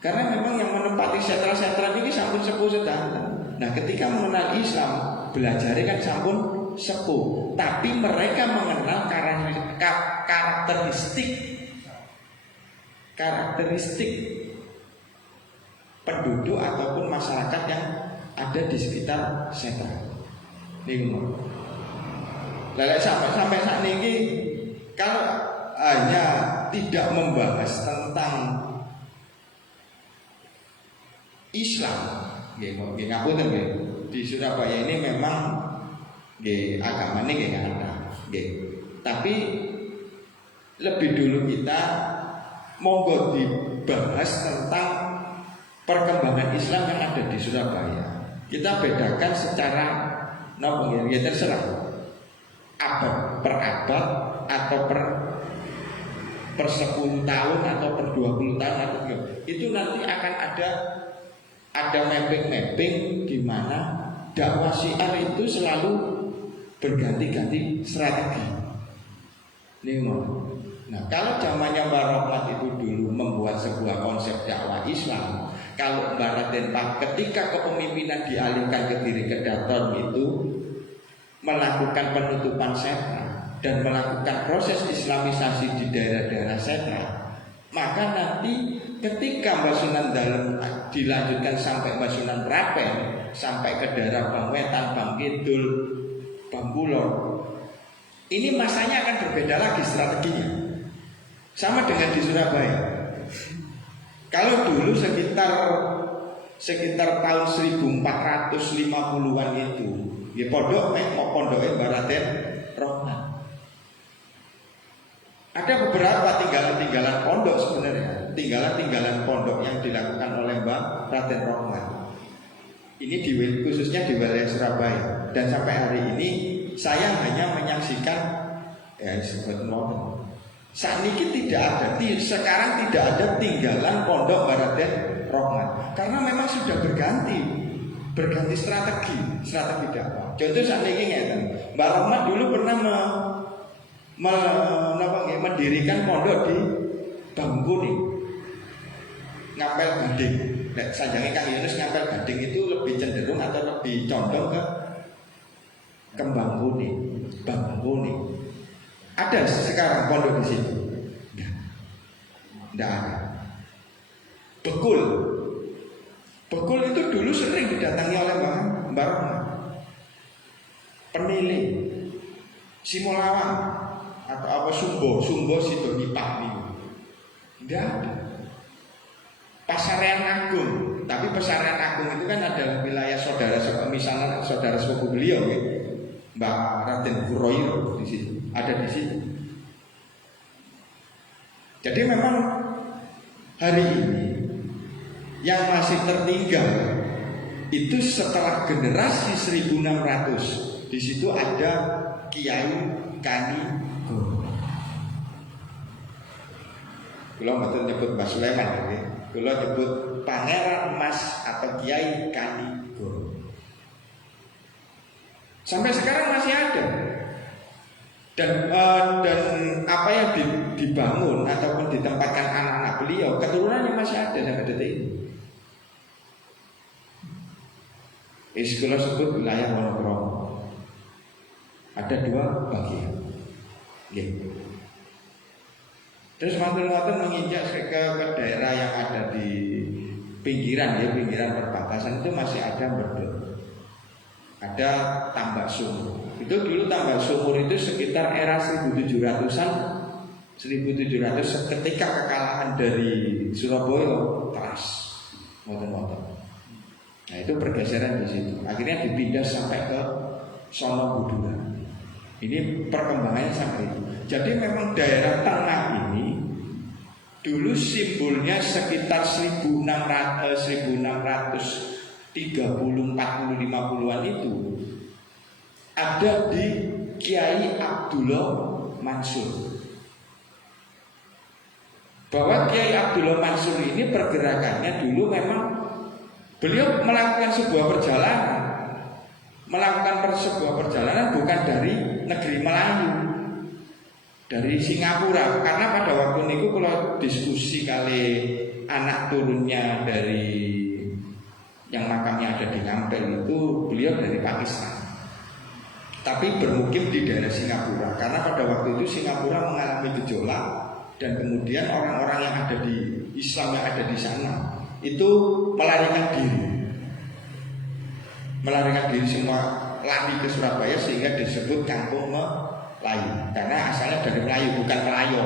Karena memang yang menempati sentra-sentra ini sampun sepuh sedang. Nah, ketika mengenal Islam, belajarnya kan sampun sepuh, tapi mereka mengenal karakteristik penduduk ataupun masyarakat yang ada di sekitar sentra. Nih, sampai saat ini kalau hanya tidak membahas tentang Islam, ngapunten nggih, di Surabaya ini memang agama ini nggak ada, tapi lebih dulu kita monggo dibahas tentang perkembangan Islam yang ada di Surabaya. Kita bedakan secara ya terserah abad per abad atau per 10 tahun atau per 20 tahun atau itu nanti akan ada mapping di mana dakwah syiar itu selalu berganti-ganti strategi. Nah, kalau zamannya Mbak Rohmat itu dulu membuat sebuah konsep dakwah Islam, kalau Mbak Raden Pak ketika kepemimpinan dialihkan ke diri Kedaton itu melakukan penutupan sentra dan melakukan proses islamisasi di daerah-daerah sentra, maka nanti ketika Mbak Sunan Dalem dilanjutkan sampai Mbak Sunan Prapen, sampai ke daerah Bang Wetan, Bang Kidul, Bang Kulon, ini masanya akan berbeda lagi strateginya. Sama dengan di Surabaya. Kalau dulu sekitar tahun 1450-an itu, ya pondoknya Mbak Raden Rohmat. Ada beberapa tinggalan pondok sebenarnya, tinggalan pondok yang dilakukan oleh Mbak Raden Rohmat. Ini khususnya di wilayah Surabaya. Dan sampai hari ini saya hanya menyaksikan saat ini sekarang tidak ada tinggalan pondok Mbak Raden Rohmat karena memang sudah berganti strategi dakwah. Contoh saat ini Mbak Rohmat dulu pernah mendirikan pondok di Bangkuning, Ngapel Gading. Sajangnya Kang Yunus Ngapel Gading itu lebih cenderung atau lebih condong ke Bangkuning. Ada sekarang pondok di situ? Tidak ada. Bekul itu dulu sering didatangi oleh Mbak Rohmat. Penilih, Simolawang atau apa Sumbo situ Nipah nih. Tidak ada. Pasarean Agung, tapi Pasarean Agung itu kan adalah wilayah saudara sepupu beliau ya. Mbak Raden Puroyo di situ, ada di situ. Jadi memang hari ini yang masih tertinggal itu setelah generasi 1600, di situ ada Kiai Kanigoro. Kalau betul nyebut Mbak Sulaiman, ya. Kalau nyebut Pangeran Emas atau Kiai Kanigoro. Sampai sekarang masih ada. Dan apa yang dibangun ataupun ditempatkan anak-anak beliau, keturunannya masih ada sampai detik ini. Sekolah sebut wilayah Wonokromo. Ada 2 bagian. Terus mantul-mantul menginjak ke daerah yang ada di pinggiran perbatasan itu masih ada Medot. Ada Tambak Sumur. Itu dulu Tambak Sumur itu sekitar era 1700-an, 1700 ketika kekalahan dari Surabaya keras, motor. Nah itu pergeseran di situ. Akhirnya dipindah sampai ke Sono Budura. Ini perkembangannya sampai itu. Jadi memang daerah tengah ini dulu simbolnya sekitar 1630, 40, 50-an itu ada di Kiai Abdullah Mansur. Bahwa Kiai Abdullah Mansur ini pergerakannya dulu memang beliau melakukan sebuah perjalanan bukan dari negeri Melayu, dari Singapura. Karena pada waktu itu kalau diskusi kali anak turunnya dari yang makamnya ada di Ngampel itu beliau dari Pakistan, tapi bermukim di daerah Singapura. Karena pada waktu itu Singapura mengalami gejolak dan kemudian orang-orang yang ada di Islam yang ada di sana itu melarikan diri semua, lari ke Surabaya sehingga disebut kampung Melayu. Karena asalnya dari Melayu, bukan Melayu.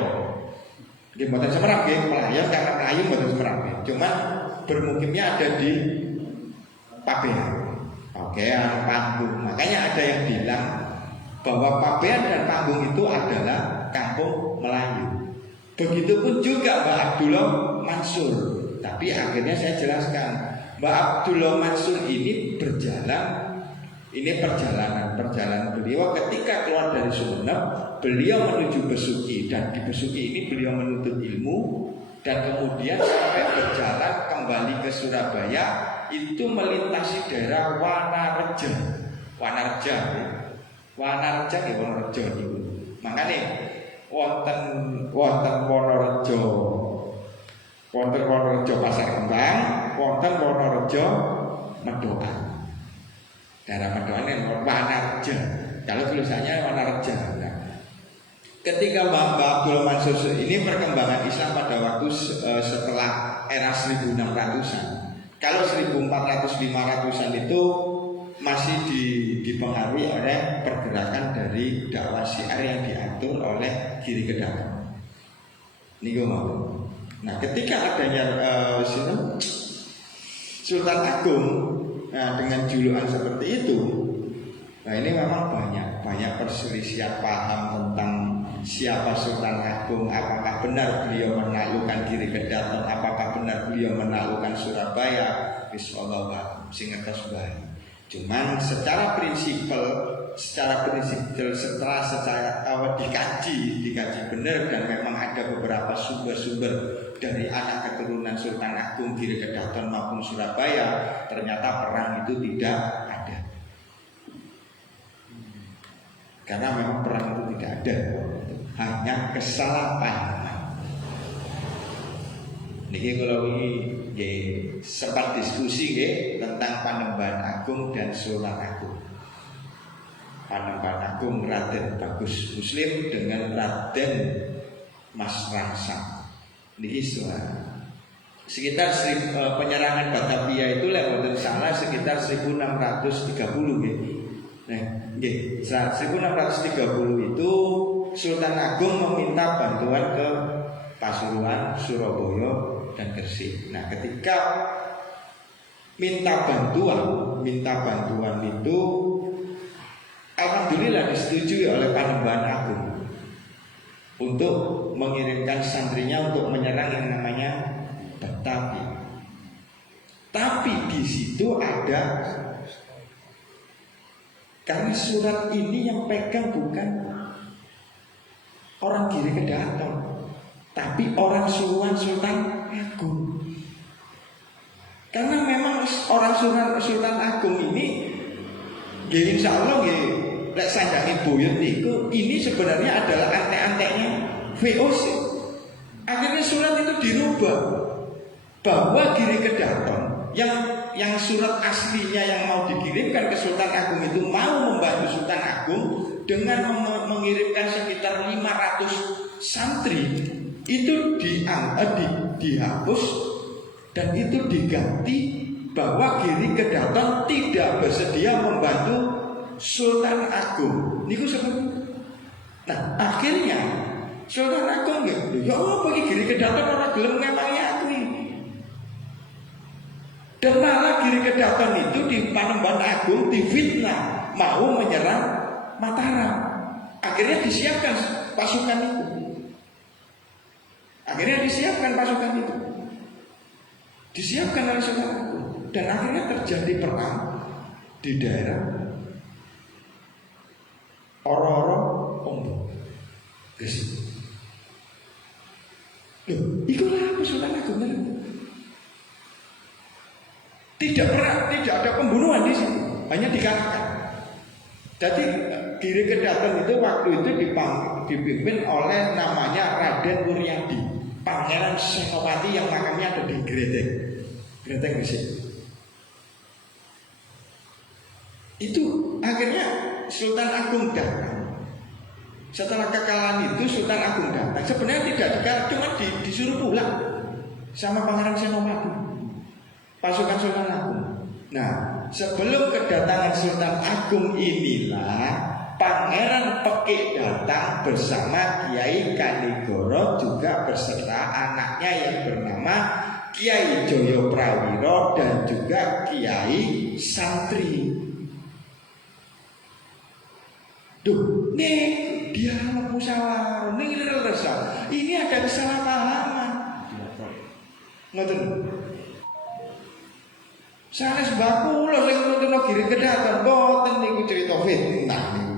Di Mboten Semerap ya, Melayu karena Melayu Mboten Semerap ya. Cuma bermukimnya ada di Pabean, Panggung. Makanya ada yang bilang bahwa Pabean dan Panggung itu adalah kampung Melayu. Begitupun juga Mbak Abdullah Mansur. Tapi akhirnya saya jelaskan, Mbak Abdullah Mansur ini perjalanan beliau ketika keluar dari Sumenep, beliau menuju Besuki, dan di Besuki ini beliau menuntut ilmu dan kemudian sampai berjalan kembali ke Surabaya. Itu melintasi daerah Wanareja itu. Makanya wonten Wonorejo. Wonten Wonorejo Pasar Kembang, wonten Wonorejo Medokan. Daerah Medokan yang Wanareja. Kalau tulisannya Wanareja. Nah, ketika Mbak Abdul Mansur ini perkembangan Islam pada waktu setelah era 1600-an. Kalau 1400-500-an itu masih dipengaruhi oleh pergerakan dari dakwah Syiar yang diatur oleh Giri Kedaton. Niku mau. Nah, ketika adanya Sultan Agung, nah, dengan julukan seperti itu, nah ini memang banyak perselisihan paham tentang siapa Sultan Agung, apakah benar beliau menaklukkan Giri Kedaton, apakah benar beliau menaklukkan Surabaya, bismillah, sing ngertos bae. Cuman secara prinsipal setelah dikaji benar dan memang ada beberapa sumber-sumber dari anak keturunan Sultan Agung Giri Kedaton maupun Surabaya, ternyata perang itu tidak ada. Karena memang perang itu tidak ada, hanya kesalahpahaman. Niki kalau ini sempat diskusi tentang Panembahan Agung dan Sultan Agung. Panembahan Agung Raden Bagus Muslim dengan Raden Mas Rangsang. Niki sekitar penyerangan Batavia itu lewat salah sekitar 1630 gitu. Nah, 1630 itu Sultan Agung meminta bantuan ke Pasuruan, Surabaya, dan Gresik. Nah, ketika minta bantuan itu alhamdulillah disetujui oleh Panembahan Agung untuk mengirimkan santrinya untuk menyerang yang namanya Batavia. Tapi di situ ada, karena surat ini yang pegang bukan orang Giri Kedaton, tapi orang suruhan Sultan Agung. Karena memang orang Sultan Agung ini, insya Allah lek sanjangi buyut niku, ini sebenarnya adalah antek-anteknya VOC. Akhirnya surat itu dirubah bahwa Giri Kedaton yang surat aslinya yang mau dikirimkan ke Sultan Agung itu mau membantu Sultan Agung dengan mengirimkan sekitar 500 santri, itu dihapus dan itu diganti bahwa Giri Kedaton tidak bersedia membantu Sultan Agung. Niku seperti itu. Nah, akhirnya Sultan Agung ya apa iki Giri Kedaton ora gelem ngemangi aku ini. Dan malah Giri Kedaton itu di Panembahan Agung difitnah mau menyerang Mataram. Akhirnya disiapkan pasukan itu. Disiapkan oleh Sultan Agung. Dan akhirnya terjadi perang di daerah Oro-oro Ombok. Gresik. Loh, itulah apa Sultan Agung? Tidak ada pembunuhan di situ, hanya dikalahkan. Jadi Giri Kedaton itu waktu itu dipimpin oleh namanya Raden Wuryadi, Pangeran Senopati yang makamnya ada di Greteng Gresik. Itu akhirnya Sultan Agung datang. Setelah kekalahan itu Sultan Agung datang. Sebenarnya tidak dikalah, cuma disuruh pulang sama Pangeran Senopati, pasukan Sultan Agung. Nah, sebelum kedatangan Sultan Agung inilah Pangeran Pekik datang bersama Kiai Kanigoro, juga beserta anaknya yang bernama Kiai Joyo Prawiro dan juga Kiai Santri. Duh, nih dia musyawarah, nih resah. Ini ada kesalahpahaman. Ngoten. Sanes baku lho sing nuntun Giri Kedaton, boten niku cerita fitnah niku.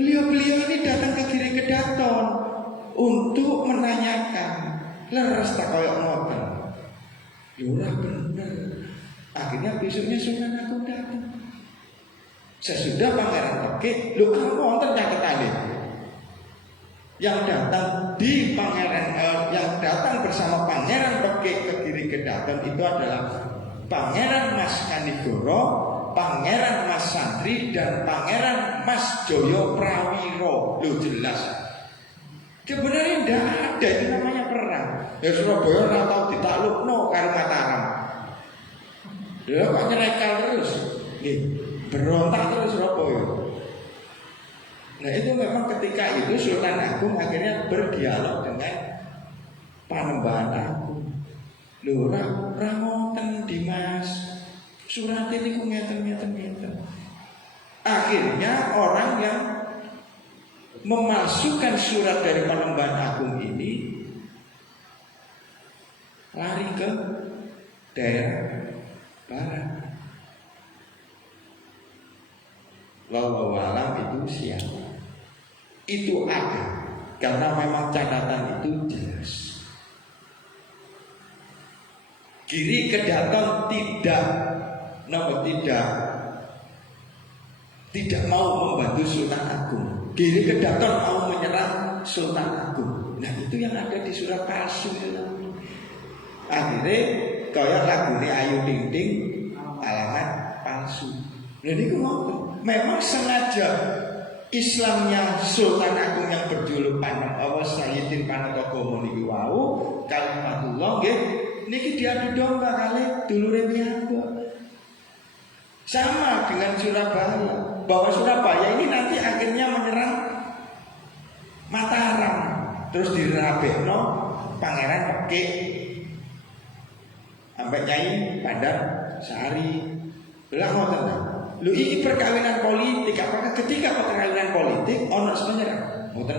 Beliau ini datang ke Giri Kedaton untuk menanyakan, leres tak koyo ngoten. Ya ora bener. Akhirnya besoknya Sultan Agung datang. Sesudah pangeran pergi, lu kan wonten nyaketane. Yang datang di pangeran yang datang bersama pangeran pergi ke Giri Kedaton itu adalah Pangeran Mas Kanigoro, Pangeran Mas Santri, dan Pangeran Mas Joyo Prawiro. Lu jelas. Sebenarnya tidak ada itu namanya perang. Ya Surabaya ora tau ditaklukno karo Mataram. Lha kok nyerekal terus. Nggih, berontak terus Surabaya. Nah itu memang ketika itu Sultan Agung akhirnya berdialog dengan Panembahan Agung. Lho ora ngoten Dimas. Surat ini kok ngeten. Akhirnya orang yang memasukkan surat dari Panembahan Agung ini lari ke daerah barat. Wallahu alam itu siapa? Itu ada karena memang catatan itu jelas. Giri Kedaton tidak mau membantu Sultan Agung. Giri Kedaton mau menyerang Sultan Agung. Nah itu yang ada di surat palsu itu. Akhirnya kaya lagune Ayu Ting Ting alamat palsu. Nah ini memang sengaja Islamnya Sultan Agung yang berjuluk Sayyidin Panatogomo niki wau kalimatullah nggih niki diadu domba kali dulure piyambak. Sama dengan Surabaya, bahwa Surabaya ini nanti akhirnya menyerang Mataram, terus dirabekno Pangeran Pekik sampai Nyai Bandar Sari. Lah ngoten. Lho iki perkawinan politik. Apakah ketika perkawinan politik ono sebenarnya? Mboten.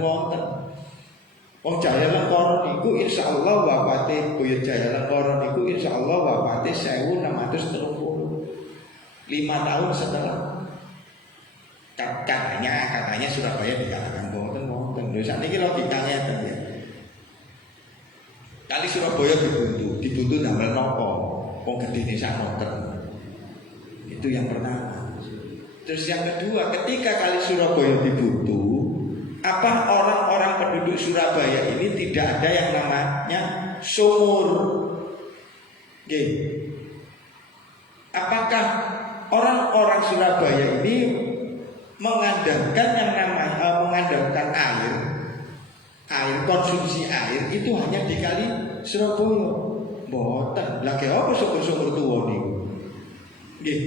Wong Jaya Lengkoro niku insyaallah wafate Boyo Jaya Lengkoro niku insyaallah wafate 1630. 5 tahun setelah katanya Surabaya dikalahkan. Mboten. Lho sakniki logikane ngeten ya. Kali Surabaya dibuntu damel napa? Wong gedene saknoten. Itu yang pertama. Terus yang kedua, ketika kali Surabaya dibuntu, apa orang-orang penduduk Surabaya ini tidak ada yang namanya sumur? Apakah orang-orang Surabaya ini mengandalkan yang mengandalkan air konsumsi air itu hanya di kali Surabaya? Mboten. Lagi apa sumur-sumur tuwa niku? Nggih.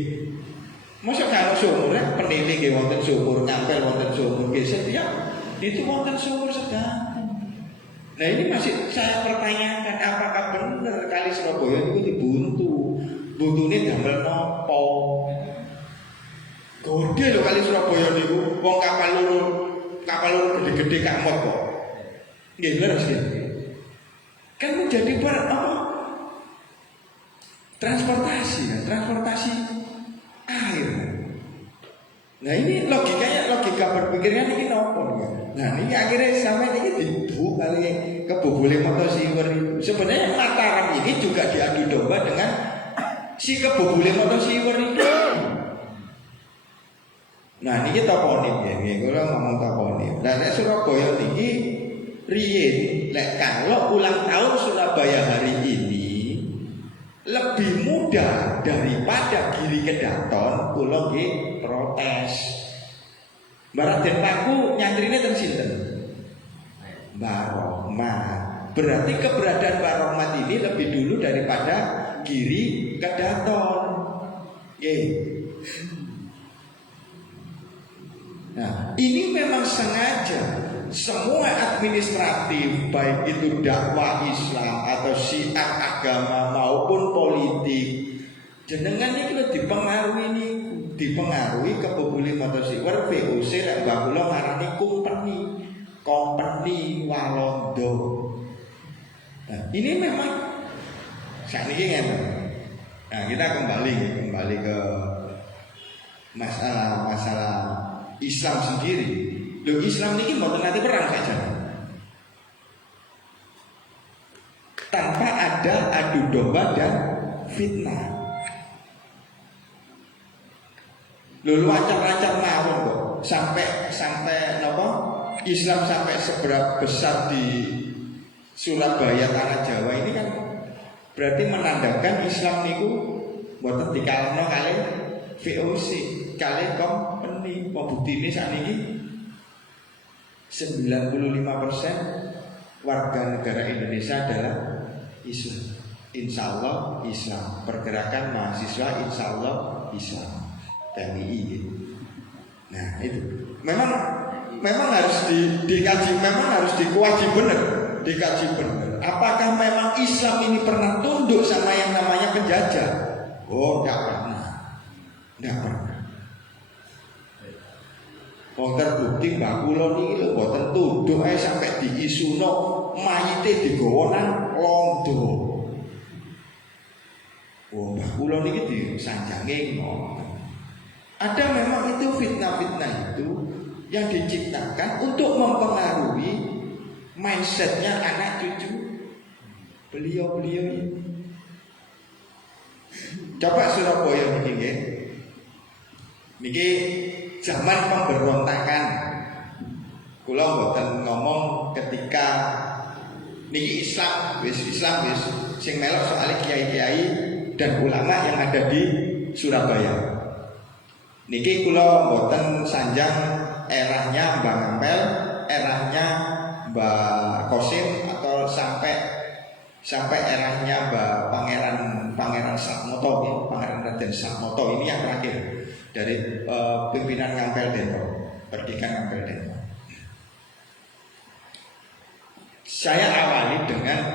Masa kalau sumurnya penili nggih wonten sumur, ngampel wonten sumur nggih setiap itu wonten sumur sedang. Nah ini masih saya pertanyakan apakah benar kali Surabaya itu dibuntu? Buntune damel nopo? Gede lho kali Surabaya niku, wong kapal loro gede-gede kamot kok. Nggih leres nggih. Kan menjadi transportasi air. Nah ini logika berpikirnya ini nopo. Nah ini akhirnya sampai ini dibu kali kebobole Motosiwer. Sebenarnya Mataram ini juga diadu domba dengan si kebobole Motosiwer itu. Nah ini toponim ya, kalau ngomong toponim. Nah Surabaya ini riyen, kalau ulang tahun Surabaya hari ini lebih mudah daripada Giri Kedaton, kula nggih protes. Mbak Den Paku nyantrine ten sinten? Mbak Rohmat. Berarti keberadaan Mbak Rohmat ini lebih dulu daripada Giri Kedaton. Nggih. Nah, ini memang sengaja semua administratif, baik itu dakwah Islam atau syiar agama maupun politik, jenengan ini dipengaruhi kebobole Motosiwer VOC dan Mbak kula ngarani company Walanda. Nah, ini memang sakniki ngeten. Nah, kita kembali ke masalah Islam sendiri. Loh Islam ini mau nanti perang saja tanpa ada adu domba dan fitnah. Lho lancar-lancar mawon kok. Sampai napa? Islam sampai seberapa besar di Surabaya tanah Jawa ini kan berarti menandakan Islam niku mboten dikalahno kalih VOC, kalih company. Pembuktine sakniki 95% warga negara Indonesia adalah Islam. Insya Allah Islam. Pergerakan mahasiswa Insya Allah Islam. TMI gitu. Nah itu memang harus dikaji, memang harus dikaji benar, dikaji benar. Apakah memang Islam ini pernah tunduk sama yang namanya penjajah? Oh, tidak pernah, tidak pernah. Wong terbukti Mbak Kulo niki lho mboten tunduk ae sampai diisuno mayite digawa nang londo. Wong Mbak Kulo niki disanjange ngoten. Ada memang itu fitnah-fitnah itu yang diciptakan untuk mempengaruhi mindsetnya anak cucu beliau-beliau ini. Coba Surabaya niki nggih. Niki zaman pemberontakan. Kula mboten ngomong ketika niki Islam wis sing melok soal kiai-kiai dan ulama yang ada di Surabaya. Niki kula mboten sanjang erahnya Mbak Ngampel, erahnya Mbak Kosim atau sampai erahnya Mbak Pangeran Sakmoto ya, Pangeran Raden Sakmoto ini yang terakhir dari pimpinan Ngampel Dento, Perdikan Ngampel Dento. Saya awali dengan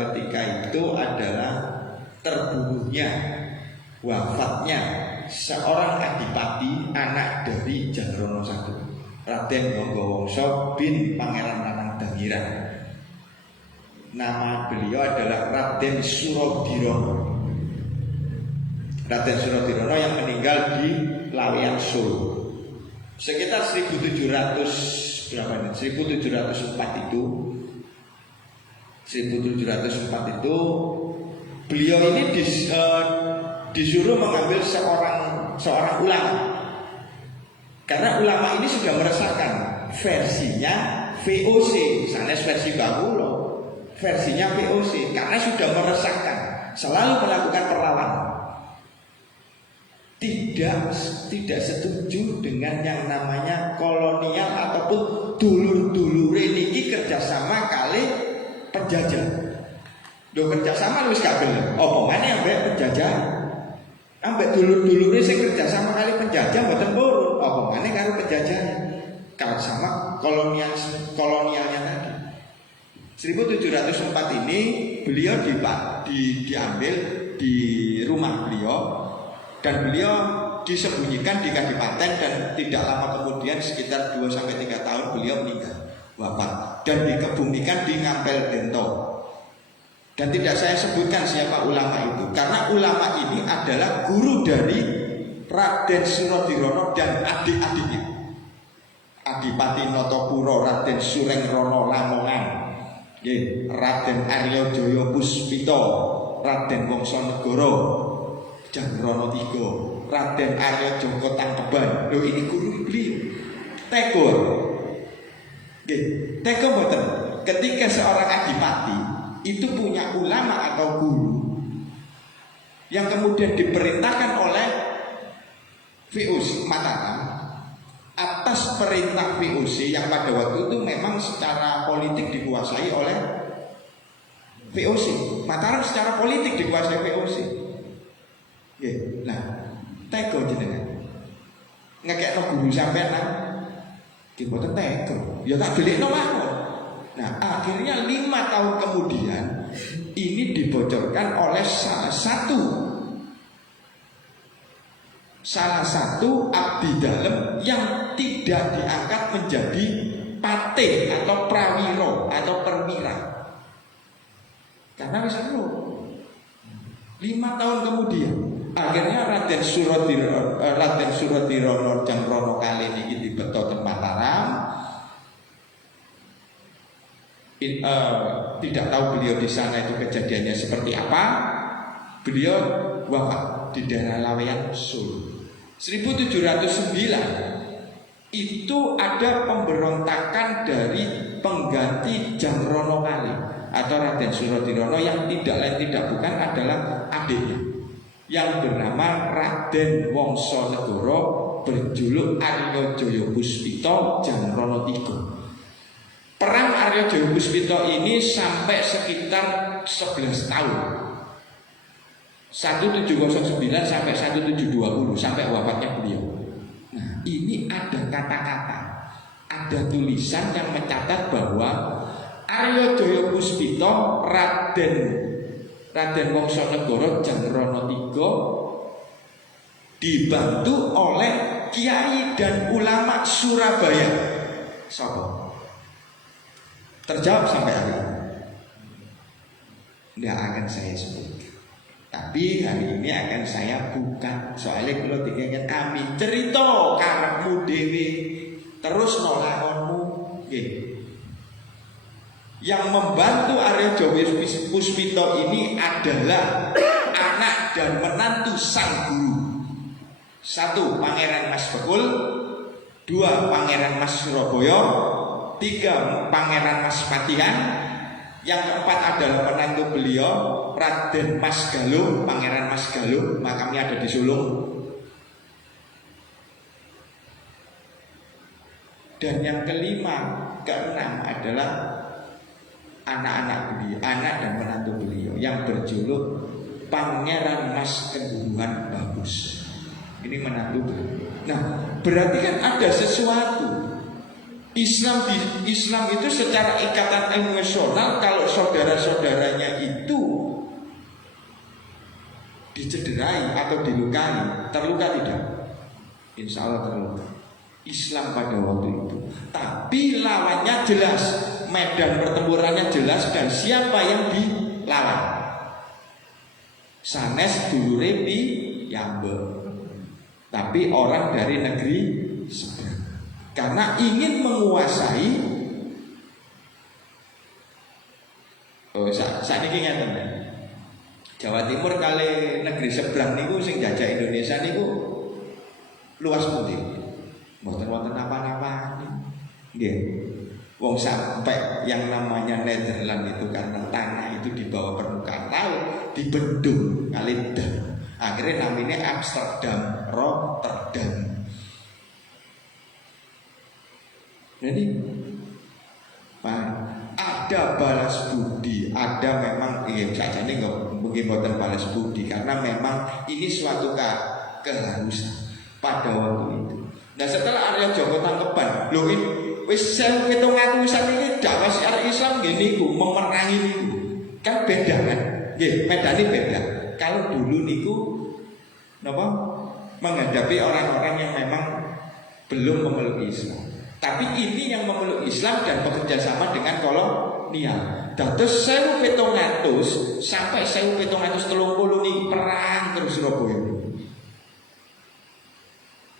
ketika itu adalah terbunuhnya, wafatnya seorang adipati anak dari Jangrono I, Raden Bonggowongso bin Pangeran Lanang Dangiran. Nama beliau adalah Raden Surodirono. Raden Surodirono yang meninggal di Laweyan Solo sekitar 1700 berapa nih? 1704 itu. 1704 itu beliau ini disuruh mengambil seorang ulama, karena ulama ini sudah meresahkan versinya VOC, sanes versi Bakulo, versinya VOC, karena sudah meresahkan, selalu melakukan perlawanan, tidak setuju dengan yang namanya kolonial ataupun dulur-dulur niki kerjasama kali penjajah. Do kerjasama wis gak gelem. Apa maneh ambek penjajah? Ambek dulur-dulure sing kerjasama kali penjajah mboten purun. Apa maneh karo penjajahnya? Kalau sama kolonialnya tadi. 1704 ini beliau diambil di rumah beliau dan beliau disembunyikan di Kadipaten dan tidak lama kemudian sekitar 2-3 tahun beliau meninggal wafat dan dikebumikan di Ngampel Dento. Dan tidak saya sebutkan siapa ulama itu, karena ulama ini adalah guru dari Raden Surodirono dan adik-adiknya, Adipati Notopuro, Raden Surengrono Lamongan, Raden Aryo Joyo Puspito, Raden Wongsonegoro Jangrono III, Raden Aryo Joko Tangkeban. Loh, ini guru beliau. Tegor betul. Ketika seorang adipati itu punya ulama atau guru yang kemudian diperintahkan oleh VOC Mataram atas perintah VOC yang pada waktu itu memang secara politik dikuasai oleh VOC. Mataram secara politik dikuasai VOC. Nah, teko jenengan ngekekno guru sampean nang ki boten teko. Ya tak delikno mawon. Nah, akhirnya 5 tahun kemudian ini dibocorkan oleh salah satu abdi dalam yang tidak diangkat menjadi patih atau prawiro atau perwira. Karena wis 5 tahun kemudian akhirnya Raden Surodirono Jangrono kali ini dibeto tempat Mataram. Tidak tahu beliau di sana itu kejadiannya seperti apa. Beliau wafat di daerah Laweyan Solo 1709 itu ada pemberontakan dari pengganti Jamrono Kali atau Raden Surodirono yang tidak lain tidak bukan adalah adiknya yang bernama Raden Wongsonegoro berjuluk Arya Jaya Puspita Jamrono III. Perang Arya Jaya Puspita ini sampai sekitar 11 tahun. 1709 sampai 1720 sampai wafatnya beliau. Nah, ini ada kata-kata, ada tulisan yang mencatat bahwa Arya Jaya Puspita Raden Wongsonegoro Jamrono III dibantu oleh kiai dan ulama Surabaya. Sopo? Terjawab sampai hari ini? Tidak akan saya sebut. Tapi hari ini akan saya buka. Soalnya kalau dikatakan amin cerita karepmu dewi terus nolakonmu. Yang membantu Arya Jaya Puspita ini adalah anak dan menantu sang guru. 1 Pangeran Mas Bekul, 2 Pangeran Mas Surabaya, 3 Pangeran Mas Patihan, yang keempat adalah menantu beliau Raden Mas Galung, Pangeran Mas Galung, makamnya ada di Sulung. Dan yang keenam adalah anak-anak beliau, anak dan menantu beliau yang berjuluk Pangeran Mas Kedudukan Bagus. Ini menantu beliau. Nah, berarti kan ada sesuatu. Islam itu secara ikatan emosional kalau saudara-saudaranya itu dicederai atau dilukai, terluka tidak? Insya Allah terluka. Islam pada waktu itu. Tapi lawannya jelas, medan pertempurannya jelas dan siapa yang dilawan. Sanes dulure piyambak. Tapi orang dari negeri seberang. Karena ingin menguasai saat ini ngeten Jawa Timur kali negeri seberang niku sing jajah Indonesia niku luas putih. Mboten wonten apa-apa. Nggih. Wong sampai yang namanya Netherlands itu karena tanah itu di bawah permukaan laut dibendung kali dam. Akhirnya namanya Amsterdam, Rotterdam. Jadi ada balas budi, ada memang saja ini nggak mungkin buatan balas budi karena memang ini suatu keharusan pada waktu itu. Nah setelah Arya Joko tangkepan, loh ini wis 1700-an ini dakwah syiar Islam gini ku memerangi niku kan beda kan? Nggih, medane beda. Kalau dulu niku napa menghadapi orang-orang yang memang belum memeluk Islam. Tapi ini yang memeluk Islam dan bekerja sama dengan kolonial. Dados 1700 sampai 1730 ini perang terus Surabaya.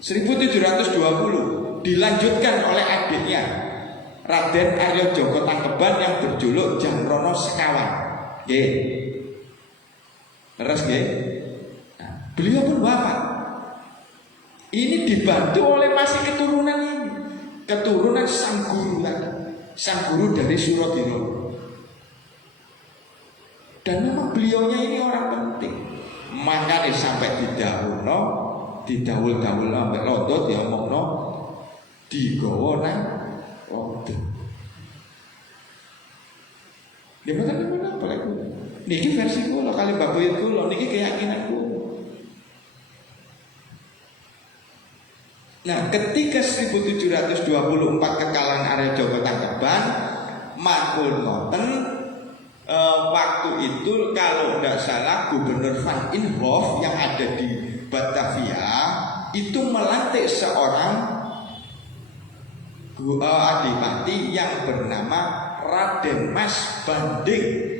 1720 dilanjutkan oleh adiknya Raden Arya Joko Tangkeban yang berjuluk Jamrono Sekawan. Nggih. Terus nggih. Nah, beliau pun wafat. Ini dibantu oleh masih keturunan ini. Keturunan sang guru tadi, sang guru dari Surodino. Dan memang beliaunya ini orang penting. Makanya sampai didahul sampai londo diomongno digawa nang londo. Dia mana apa lagi? Niki versi kula kali Mbak Buyut kula niki keyakinanku. Nah, ketika 1724 kekalahan Arya Joko Tangkeban, makul ngoten waktu itu kalau tidak salah Gubernur Van Inhofe yang ada di Batavia itu melantik seorang adipati yang bernama Raden Mas Banding.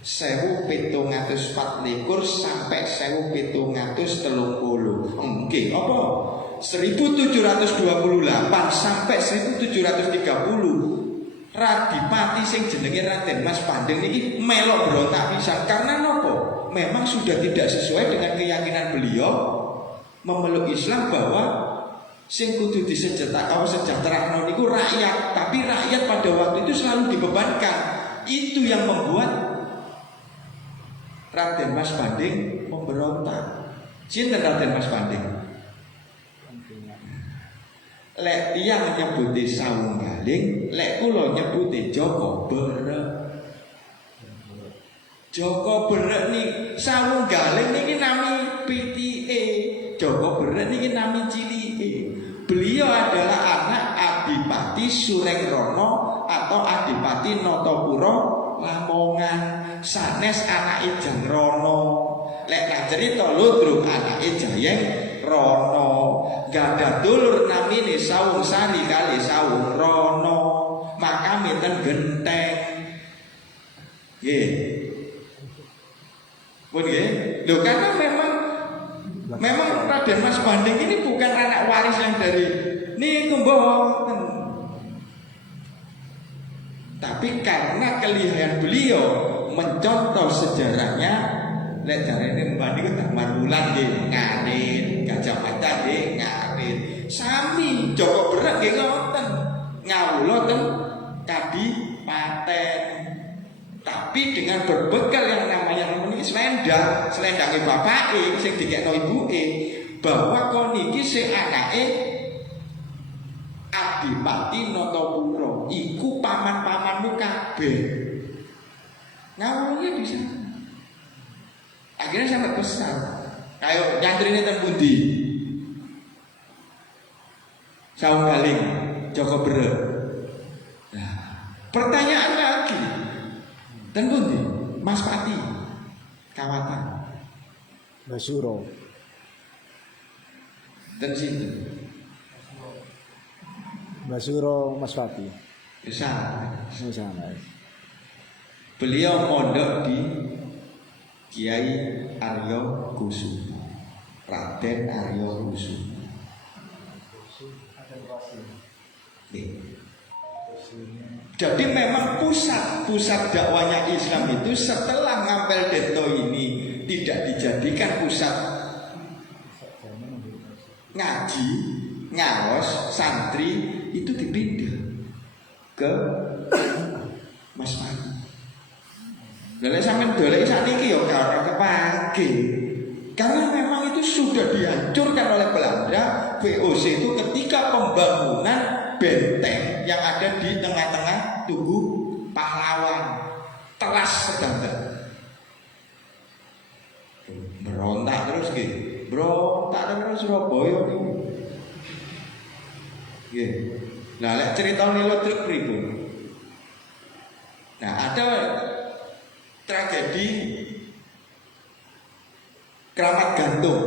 1724 sampai 1730. Oke, apa? 1728 sampai 1730. Radipati sing jenenge Raden Mas Banding niki melok berontak pisan karena nopo? memang sudah tidak sesuai dengan keyakinan beliau memeluk Islam bahwa sing kudu disejahterakaken niku rakyat, tapi rakyat pada waktu itu selalu dibebankan. Itu yang membuat Raden Mas Banding memberontak. Sinten Raden Mas Banding? Lek tiyang nyebuti Sawunggaling, lek kula nyebuti Joko Berek. Joko Berek nih Sawunggaling niki nami pitike, Joko Berek niki nami cilike. Beliau adalah anak Adipati Surengrono atau Adipati Notopuro Lamongan, sanes anake Jangrono. Lek cerita ludruk anake Jayeng Rono, gadah dulur namine Sawung Sari kali Sawung Rono, makame ten Genteng. Nggih. Pun nggih. Lho karena memang Raden Mas Banding ini bukan anak waris yang dari niku mboten. Tapi karena kelihayan beliau mencontoh sejarahnya, lek jarene Banding tak Marulan nggih ngarit, Gajah Mada nggih ngarit. Sami Joko Berek nggih ngoten. Ngawula ten Kadipaten. Tapi dengan berbekal yang namanya selendangnya bapake sing dikekno ibuke, bahwa kon iki sing anake Adipati Notopuro iku paman-pamanmu kabeh. Ngawulnya di sana. Akhirnya sampai pesan, ayo nyantrine ten pundi? Sawunggaling, Joko Berek. Nah, pertanyaan lagi, ten pundi? Mas Pati, Kawatan, Basuro, ten sini. Basuro Mas Pati. Bisa. Sana. Beliau mondok di Kiai Aryo Kusumo, Raden Aryo Kusumo. Jadi memang pusat dakwanya Islam itu setelah Ngampel Dento ini tidak dijadikan pusat ngaji, ngaos, santri, itu dipindah ke Mas Pati. Lalu sampai dolek sakniki ya karena kepake. Karena memang itu sudah dihancurkan oleh Belanda. VOC itu ketika pembangunan benteng yang ada di tengah-tengah Tugu Pahlawan, teras sedanten. Berontak terus gitu, berontak terus Surabaya nih. Gitu. Nah, lek cerita nilo truk pripun. Nah, ada tragedi Keramat Gantung.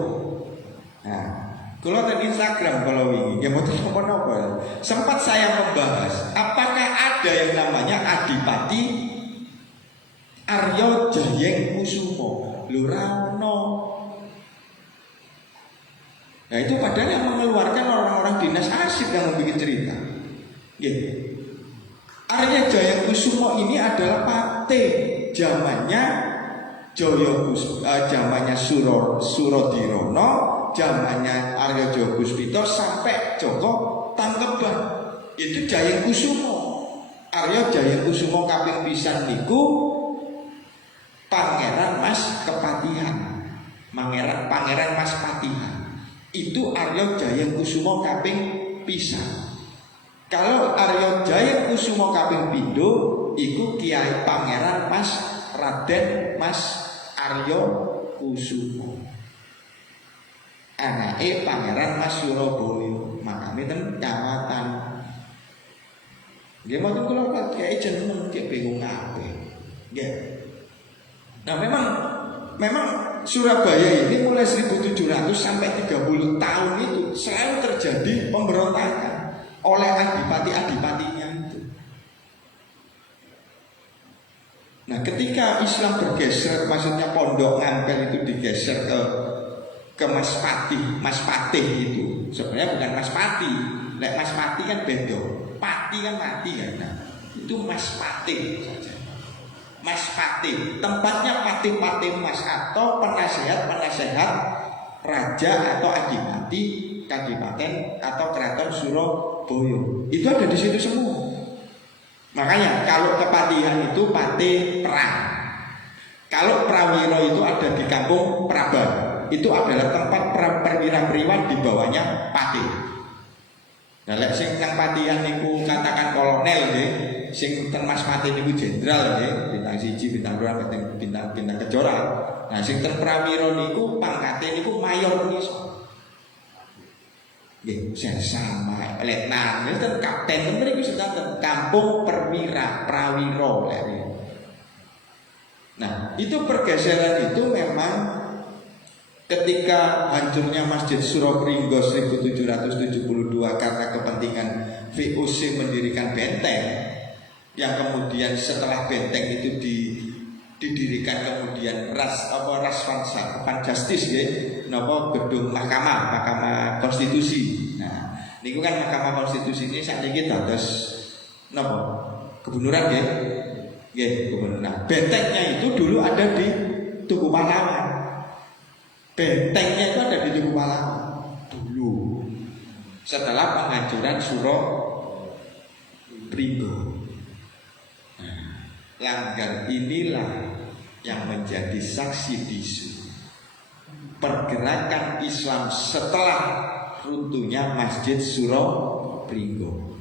Nah, kalau di Instagram kalau ini, ya mau apa? Sempat saya membahas, apakah ada yang namanya Adipati Aryo Jayeng Kusumo? Lurano. Nah itu padahal yang mengeluarkan orang-orang dinas arsip yang membuat cerita. Gitu. Aryo Jayeng Kusumo ini adalah pate zamannya zamannya Surodirono, zamannya Aryo Joyo Puspito sampai Joko Tangkeban. Itu Jayeng Kusumo. Aryo Jayeng Kusumo kaping pisan niku Pangeran Mas Kepatihan. Pangeran Mas Patihan. Itu Aryo Jayeng Kusumo kaping pisan. Kalau Aryo Jayeng Kusumo kaping pindho iku Kiai Pangeran Mas Raden Mas Aryo Kusumo. Anake Pangeran Mas Surabaya, makane ten Kawatan. Nggih mboten kula kiai jeneng ki bingung kabeh. Nggih. Nah memang Surabaya ini mulai 1700 sampai 30 tahun itu selalu terjadi pemberontakan oleh adipati-adipatinya itu. Nah ketika Islam bergeser, maksudnya pondok Ngampel itu digeser ke Mas Patih itu sebenarnya bukan Mas Pati. Lek Mas Pati kan beda, Pati kan mati kan. Nah, itu Mas Patih saja. Mas Patih, tempatnya Patih-Patih Mas atau penasehat-penasehat raja atau adipati Kadipaten atau Keraton Surabaya. Itu ada di situ semua. Makanya kalau kepatihan itu patih perang. Kalau prawiro itu ada di kampung Praban. Itu adalah tempat perwira-periwan di bawahnya patih. Nah, lek sing nang patihan niku katakan kolonel nggih, sing ten Mas Patih niku jenderal nggih, bintang 1, bintang 2, bintang kejora. Nah, sing ten prawiro niku pangkate niku mayor niku. Nggih, sama letnan, niku ten kapten mriku sedanten kampung perwira, prawiro lek. Nah, itu pergeseran itu memang ketika hancurnya Masjid Surapringgo 1772 karena kepentingan VOC mendirikan benteng, yang kemudian setelah benteng itu didirikan kemudian ras Justice ya, napa gedung mahkamah konstitusi. Nah, niku kan mahkamah konstitusi ini saat ini dados napa kebenaran ya. Nggih, kebenaran. Nah, bentengnya itu dulu ada di Tugu Pahlawan. Bentengnya itu ada di Tugu Pahlawan dulu. Setelah penghancuran Surapringgo. Nah, langgar inilah yang menjadi saksi bisu pergerakan Islam setelah runtuhnya Masjid Surapringgo.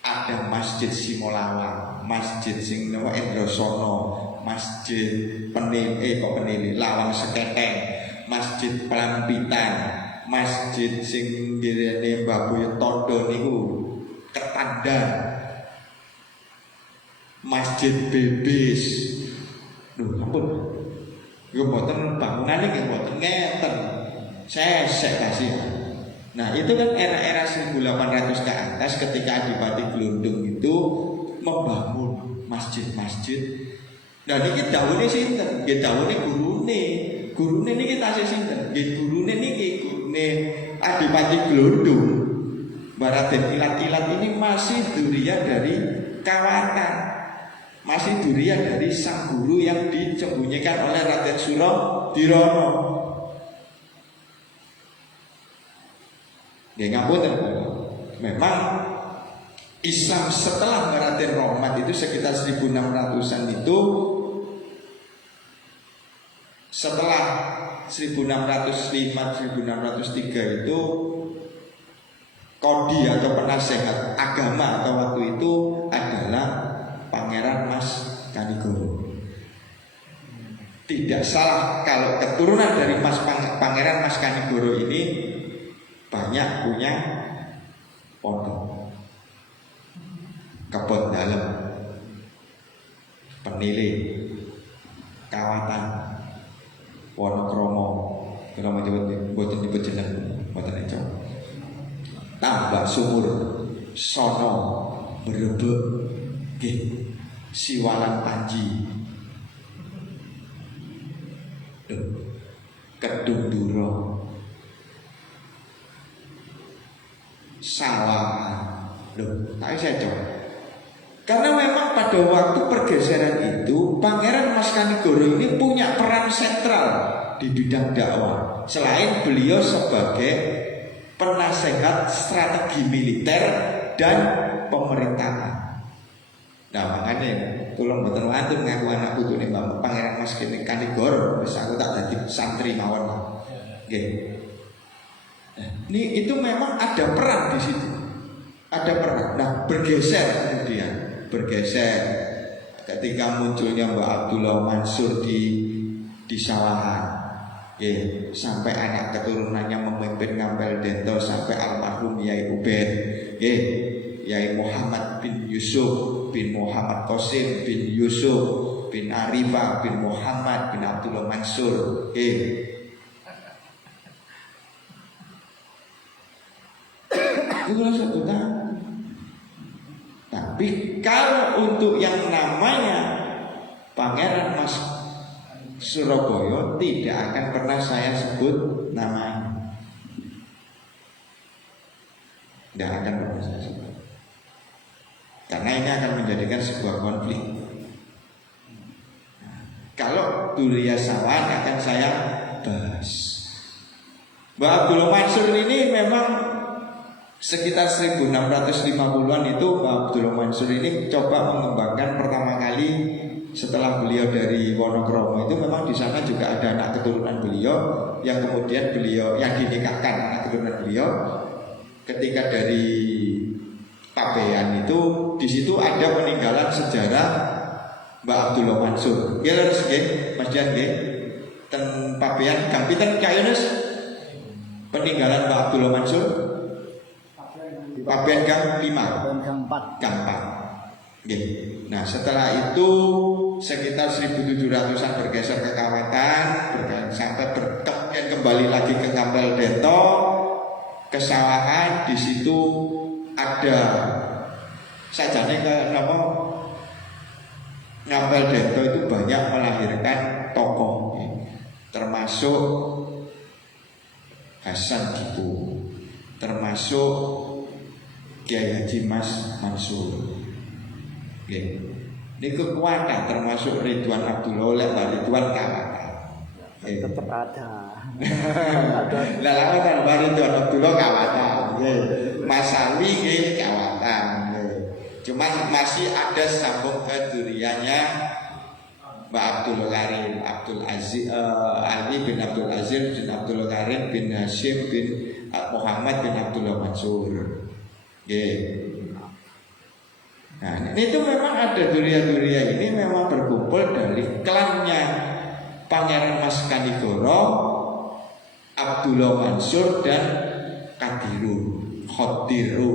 Ada Masjid Simolawang, Masjid sing nama Endrasono, Masjid Penili Lawang Seketeng, Masjid Pelampitan, Masjid sing direne Mbah Boyo Tondo niku Ketandan, Masjid Bebis. Duh, ampun. Yo mboten bangunane nggih mboten ngeten. Sesek kasih. Nah, itu kan era-era 1800 ke atas ketika Adipati Glundung itu membangun masjid-masjid. Nah, niki dawuhe sinten? Nggih dawuhe gurune. Gurune niki tasih sinten? Nggih gurune niki gurune Adipati Glundung. Raden Ilat-Ilat ini masih duriya dari Kawatan. Masih duriya dari sang guru yang disembunyikan oleh Raden Suradirono. Ya ngapunten, memang Islam setelah Raden Rahmat itu sekitar 1600-an itu, setelah 1605-1603 itu kodi atau penasehat agama atau waktu itu adalah Pangeran Mas Kanigoro. Tidak salah kalau keturunan dari Pangeran Mas Kanigoro ini banyak punya pondok, kebon dalam, Penili, Kawatan, Wonokromo, kalau mau buatan nyebut jeneng, buatan itu, Tambak Sumur, Sono, Brebek, Siwalan Panji, Kedung Duro, Sawah. Tak saya coba. Karena memang pada waktu pergeseran itu Pangeran Mas Kanigoro ini punya peran sentral di bidang dakwah. Selain beliau sebagai penasehat strategi militer dan pemerintahan. Nah makanya tolong betul wantun ngaku anak putu nih Mbak Pangeran Mas Kanigoro, wis aku tak dadi santri mawon. Nggih. Ini itu memang ada peran di situ, ada peran. Nah bergeser kemudian ketika munculnya Mbak Abdullah Mansur di Sawahan, sampai anak keturunannya memimpin Ngampel Dento sampai almarhum Yai Ubed, Yai Muhammad bin Yusuf bin Muhammad Qasim bin Yusuf bin Arifah bin Muhammad bin Abdullah Mansur, itu satu tahun. Tapi kalau untuk yang namanya Pangeran Mas Surabaya tidak akan pernah saya sebut namanya. Tidak akan pernah saya sebut. Karena ini akan menjadikan sebuah konflik. Duriyah Sawan akan saya bahas. Mbah Abdul Mansur ini memang sekitar 1650-an itu Mbah Abdul Mansur ini coba mengembangkan pertama kali setelah beliau dari Wonokromo itu memang di sana juga ada anak keturunan beliau yang kemudian beliau yang dinikahkan anak keturunan beliau ketika dari Pabean itu di situ ada peninggalan sejarah Mbah Abdul Mansur. Nggih leres nggih, Mas Jan nggih. Ten Pabean Gang Pinten Kak Yunus. Peninggalan Mbah Abdul Mansur. Pabean Gang 5. Gang 4. Gang 4. Nggih. Nah, setelah itu sekitar 1700-an bergeser ke Kawetan, sampai kemudian kembali lagi ke Kampel Dento, kesawahan di situ ada sajane ke napa Ngampel Dento itu banyak melahirkan tokoh termasuk Hasan Dipo, termasuk Kiai Haji Mas Mansur. Ini kekuatan termasuk Ridwan Abdullah oleh Ridwan Kawatan. Tetap ada. Lah lawatan Ridwan Abdullah Kawatan. Mas Ali nggih Kawatan. Cuman masih ada sambung ke duriannya Mbak Abdul Karim, Abdul Aziz, Ali bin Abdul Aziz bin Abdul Karim bin Hashim bin Muhammad bin Abdullah Mansur. Nah, itu memang ada durian-durian ini memang berkumpul dari klannya Pangeran Mas Kanigoro, Abdullah Mansur dan Kadirun, Khodirun.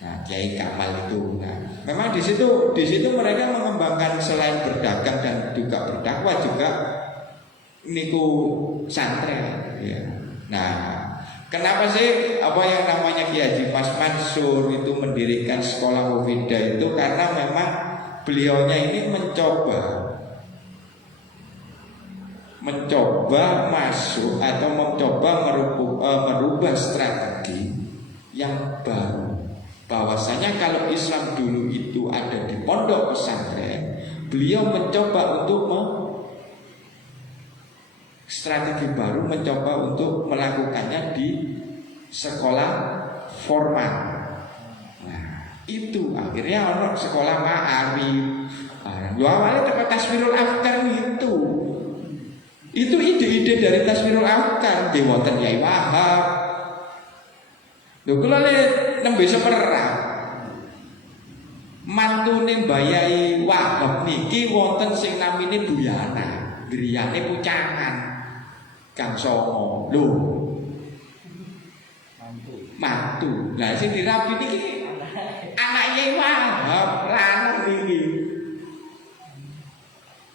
Nah, Kiai Kamal itu. Nah, memang di situ mereka mengembangkan selain berdagang dan juga berdakwah juga niku santren. Ya. Nah, kenapa sih apa yang namanya Kiai Haji Mas Mansur itu mendirikan sekolah Mufidah itu karena memang beliaunya ini mencoba masuk atau mencoba merubah strategi yang baru. Bahwasanya kalau Islam dulu itu ada di pondok pesantren, beliau mencoba untuk strategi baru, mencoba untuk melakukannya di sekolah formal. Nah, itu akhirnya orang sekolah ma'arif. Awalnya tempat taswirul afkar itu ide-ide dari taswirul afkar. Di wonten Yai Wahab. Lho kula nembe semerah. Mantune Mbayai Wahab niki wonten sing namine Buyana, griyane Pucangan. Kang Songo. Lho. Mantu. Lah sing dirapi niki anake Wahab, lanang niki.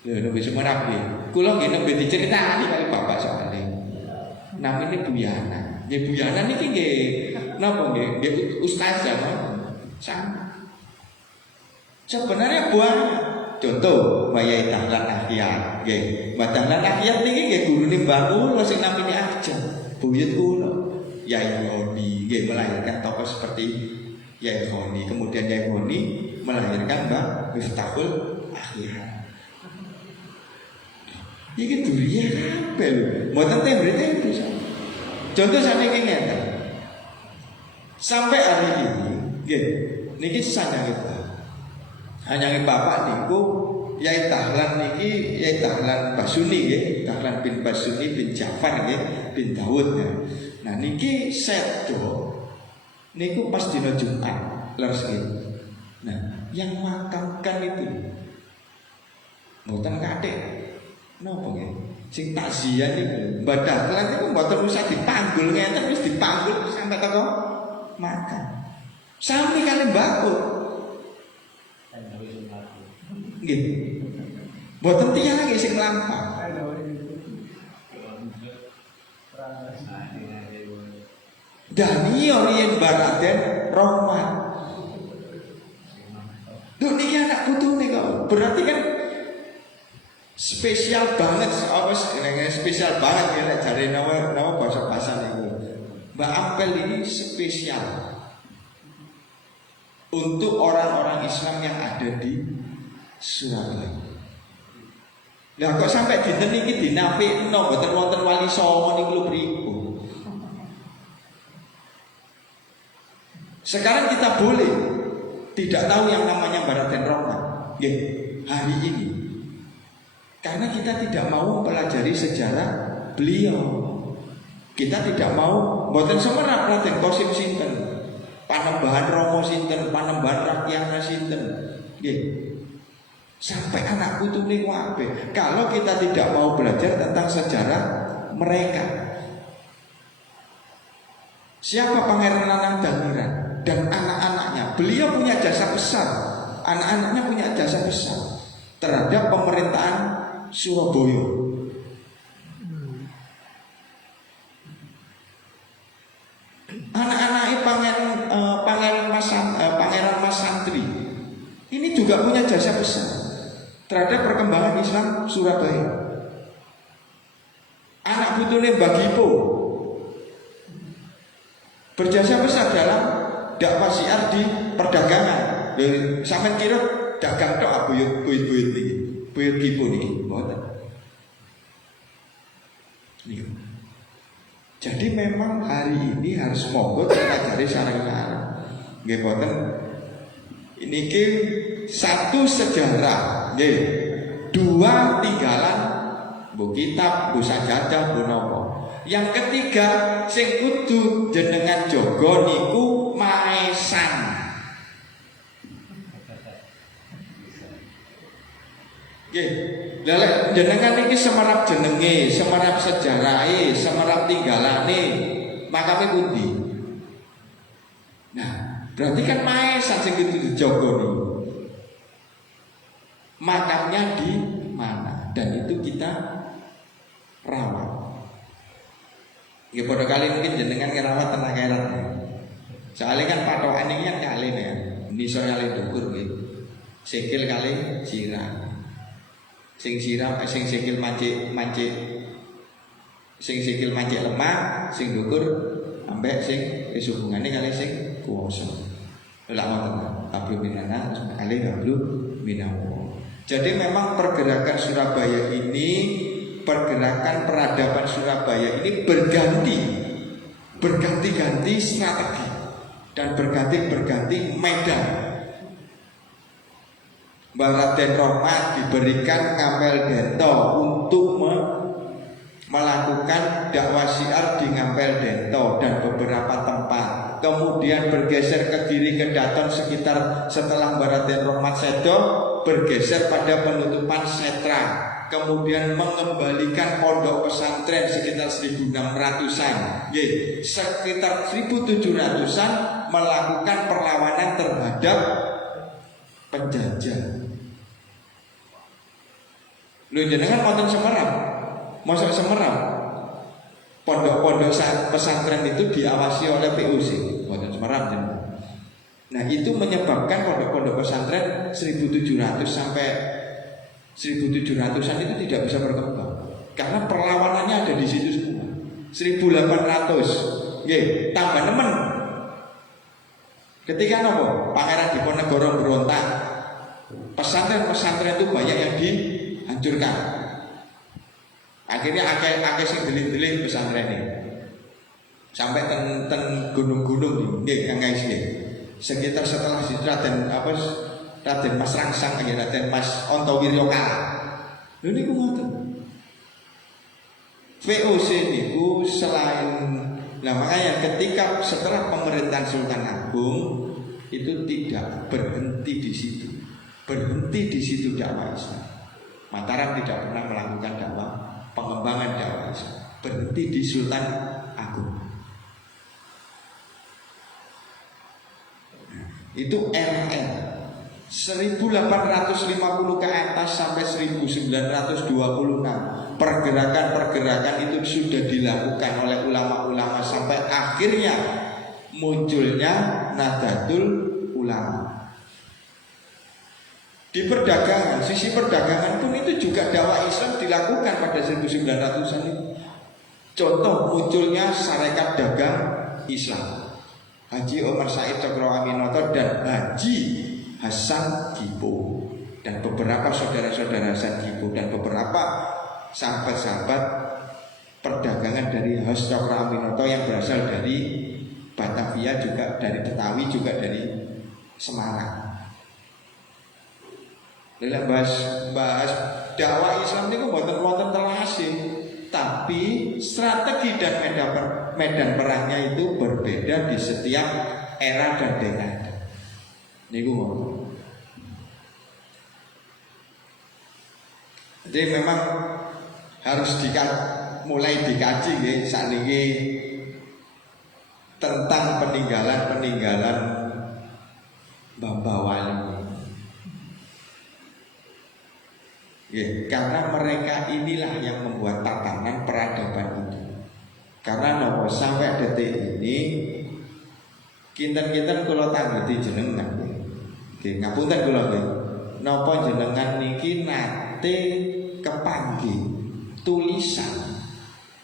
Lho nembe semerah nggih. Kula nggih nembe diceritani kali bapak soalé. Namine Buyana. Nggih Buyana niki nggih napa nggih? Nggih ustazah sama. Sebenarnya buah contoh Mbak Dahlan Ahyar nggih. Mbak Dahlan Ahyar niki nggih gurune Mbah kula sing namine Ajeng. Buyut kula. Yai Honi nggih melahirkan tokoh seperti Yai Honi. Kemudian Yai Honi melahirkan Mbah Miftahul Ahyar. Iki durian kabeh lho. Mboten tembre-tembre. Contoh sakniki ngeten. Sampai hari ini, nggih, niki sanyange Hanya bapak niku Yai Dahlan niki Yai Dahlan Basuni nggih, Dahlan bin Basuni bin Ja'far nggih, bin Daud ya. Nah niki sedo niku pas dina Jumat leres nggih. Nah, yang makamkan itu mboten kathik. Napa nggih? Sing takziah niku Mbah Dahlan niku mboten usah dipanggul ngeten wis dipanggul sampai teko makan. Sampai kali mbakut. Nggih. Mboten tiyang nggih sing lampah. Daniel yen Baraden Rahmat. Duh niki anak putune kok. Berarti kan spesial banget apa spesial banget ya nek jare nama bahasa niku. Mbak Ampel ini spesial untuk orang-orang Islam yang ada di Surabaya. Lah kok sampai dinten iki dinafikno mboten wonten wali songo niku lho pripun. Sekarang kita boleh tidak tahu yang namanya Baraden Rahmat hari ini, karena kita tidak mau mempelajari sejarah beliau. Kita tidak mau mboten semerap Raden Qasim sinten, Panembahan Romo sinten, Panembahan Rakyatna sinten. Sampai anak putune kabeh. Kalau kita tidak mau belajar tentang sejarah mereka. Siapa Pangeran Nanang Dangiran dan anak-anaknya? Beliau punya jasa besar. Anak-anaknya punya jasa besar terhadap pemerintahan Surabaya. Anak-anaknya Pangeran Mas Santri ini juga punya jasa besar terhadap perkembangan Islam Surabaya. Anak putune Mbah Gipo berjasa besar dalam dakwah syiar di perdagangan. Sampeyan kira dagang tok buyut-buyut niki, buyut Gipo niki, mboten. Jadi memang hari ini harus monggo kita cari sareng-sareng. Nggih mboten. Niki satu sejarah, nggih. Dua tinggalan bu kitab, bu sajadah, bu nopo. Yang ketiga sing kudu jenengan jaga niku maesan. Nggih. Lah jenengan niki semerap jenenge, semerap sejarahe, semerap tinggalane, makame pundi? Nah, berarti kan maesan sing kudu dijaga niku. Makamnya di mana? Dan itu kita rawat. Ya pada kali mungkin jenengan ngerawat tenang akhirat. Soalnya kan patokan ini kan kali ya. Niso kali dukur nggih. Sikil kali sirah. Sing sirah sing sikil mancik sing sikil mancik lemah, sing dukur ambek sing hubungane kali sing kuwasa. Lha ngoten. Ablu minana kali ablu minawo. Jadi memang pergerakan Surabaya ini, pergerakan peradaban Surabaya ini berganti-ganti strategi dan berganti medan. Baraden Rahmat diberikan Ngapel Dento untuk melakukan dakwah syiar di Ngapel Dento dan beberapa tempat. Kemudian bergeser ke Giri Kedaton sekitar setelah Baraden Rahmat sedo, bergeser pada penutupan Setra. Kemudian mengembalikan pondok pesantren sekitar 1600-an. Sekitar 1700-an melakukan perlawanan terhadap penjajah. Lho jenengan wonten Semarang. Mosok Semarang. Pondok-pondok pesantren itu diawasi oleh PUC. Wonten Semarang jenengan. Nah, itu menyebabkan pondok-pondok pesantren 1700 sampai 1700-an itu tidak bisa berkembang. Karena perlawanannya ada di situ semua. 1800. Nggih, tambah nemen. Ketika nopo? Pangeran Diponegoro berontak. Pesantren-pesantren itu banyak yang dihancurkan. Akhirnya akeh sing delik-delik pesantren ini. Sampai ten gunung-gunung nggih Kang Kais nggih. Sekitar setelah Raden Mas Rangsang nggih Raden Mas Antawirya kalah. Lho niku ngoten. VOC niku selain makanya ketika setelah pemerintahan Sultan Agung itu tidak berhenti di situ. Berhenti di situ dakwah Islam. Mataram tidak pernah melakukan dakwah pengembangan dakwah Islam. Berhenti di Sultan Agung. Itu era 1850 ke atas sampai 1926 pergerakan-pergerakan itu sudah dilakukan oleh ulama-ulama sampai akhirnya munculnya Nahdlatul Ulama. Di perdagangan, sisi perdagangan pun itu juga dakwah Islam dilakukan pada 1900-an itu. Contoh munculnya Sarekat Dagang Islam. Haji Omar Said Cokro Aminoto dan Haji Hasan Gipo. dan beberapa saudara-saudara Sanjibo dan beberapa sahabat-sahabat perdagangan dari House Cokro Aminoto yang berasal dari Batavia, juga dari Betawi, juga dari Semarang. Lha bahas dakwah Islam niku mboten wonten telase, tapi strategi dan medan perangnya itu berbeda di setiap era dan dekade. Niku ngoten. Jadi memang harus mulai dikaji nggih sakniki tentang peninggalan Mbah Wali. Ya, karena mereka inilah yang membuat tatanan peradaban itu. Karena nopo sampai detik ini kinten-kinten kula tanggeti jenengan. Nggih, ngapunten kula nggih. Napa jenengan niki nate kepanggih tulisan.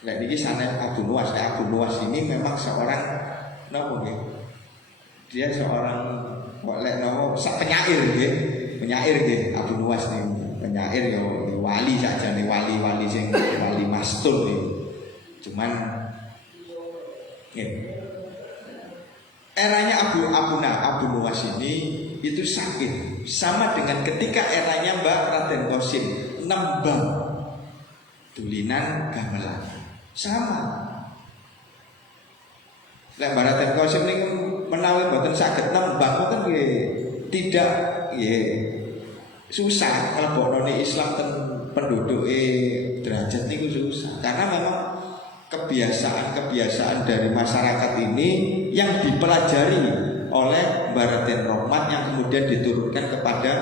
Lah niki sanes Abu Nuwas. Abu Nuwas ini memang seorang napa nggih? Dia seorang kok lek napa sak penyair nggih. Penyair nggih Abu Nuwas niku. Penyair ya wali saja nih, wali sing wali mastul nih. Cuman eranya Abu Nuwas ini itu sakit sama dengan ketika eranya Mbak Raden Qasim nembang tulinan gamelan sama. Lek Mbak Raden Qasim ini menawi boten saged nembang boten nggih tidak nggih susah kalau Islam penduduk derajat niku susah karena memang kebiasaan dari masyarakat ini yang dipelajari oleh Mbah Raden Rahmat yang kemudian diturunkan kepada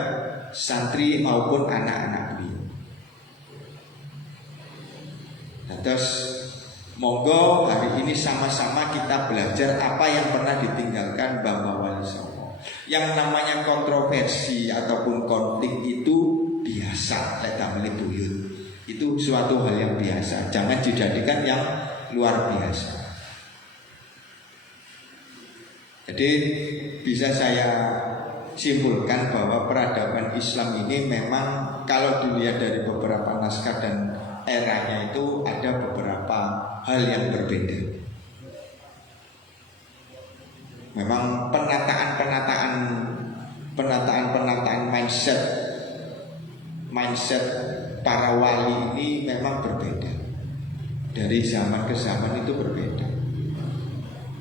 santri maupun anak-anak beliau. Nah, terus monggo hari ini sama-sama kita belajar apa yang pernah ditinggalkan Mbah Wali Songo. Yang namanya kontroversi ataupun konflik itu biasa, leta buyut. Itu suatu hal yang biasa. Jangan dijadikan yang luar biasa. Jadi bisa saya simpulkan bahwa peradaban Islam ini memang kalau dilihat dari beberapa naskah dan eranya itu ada beberapa hal yang berbeda. Memang penataan mindset para wali ini memang berbeda. Dari zaman ke zaman itu berbeda.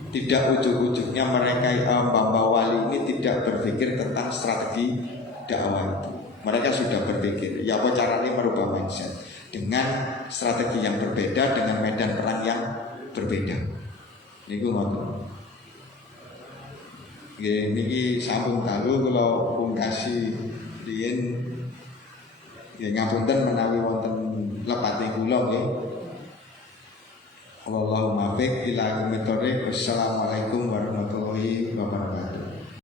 Tidak ujuk-ujuknya mereka Mbah Wali ini tidak berpikir tentang strategi dakwah itu. Mereka sudah berpikir, ya apa caranya merubah mindset dengan strategi yang berbeda, dengan medan perang yang berbeda. Niku ngoten. Nggih niki sampun dalu kula pungkasi riyen nggih ngapunten menawi wonten lepate kula nggih. Allahumma baik ila mitore. Wassalamualaikum warahmatullahi wabarakatuh.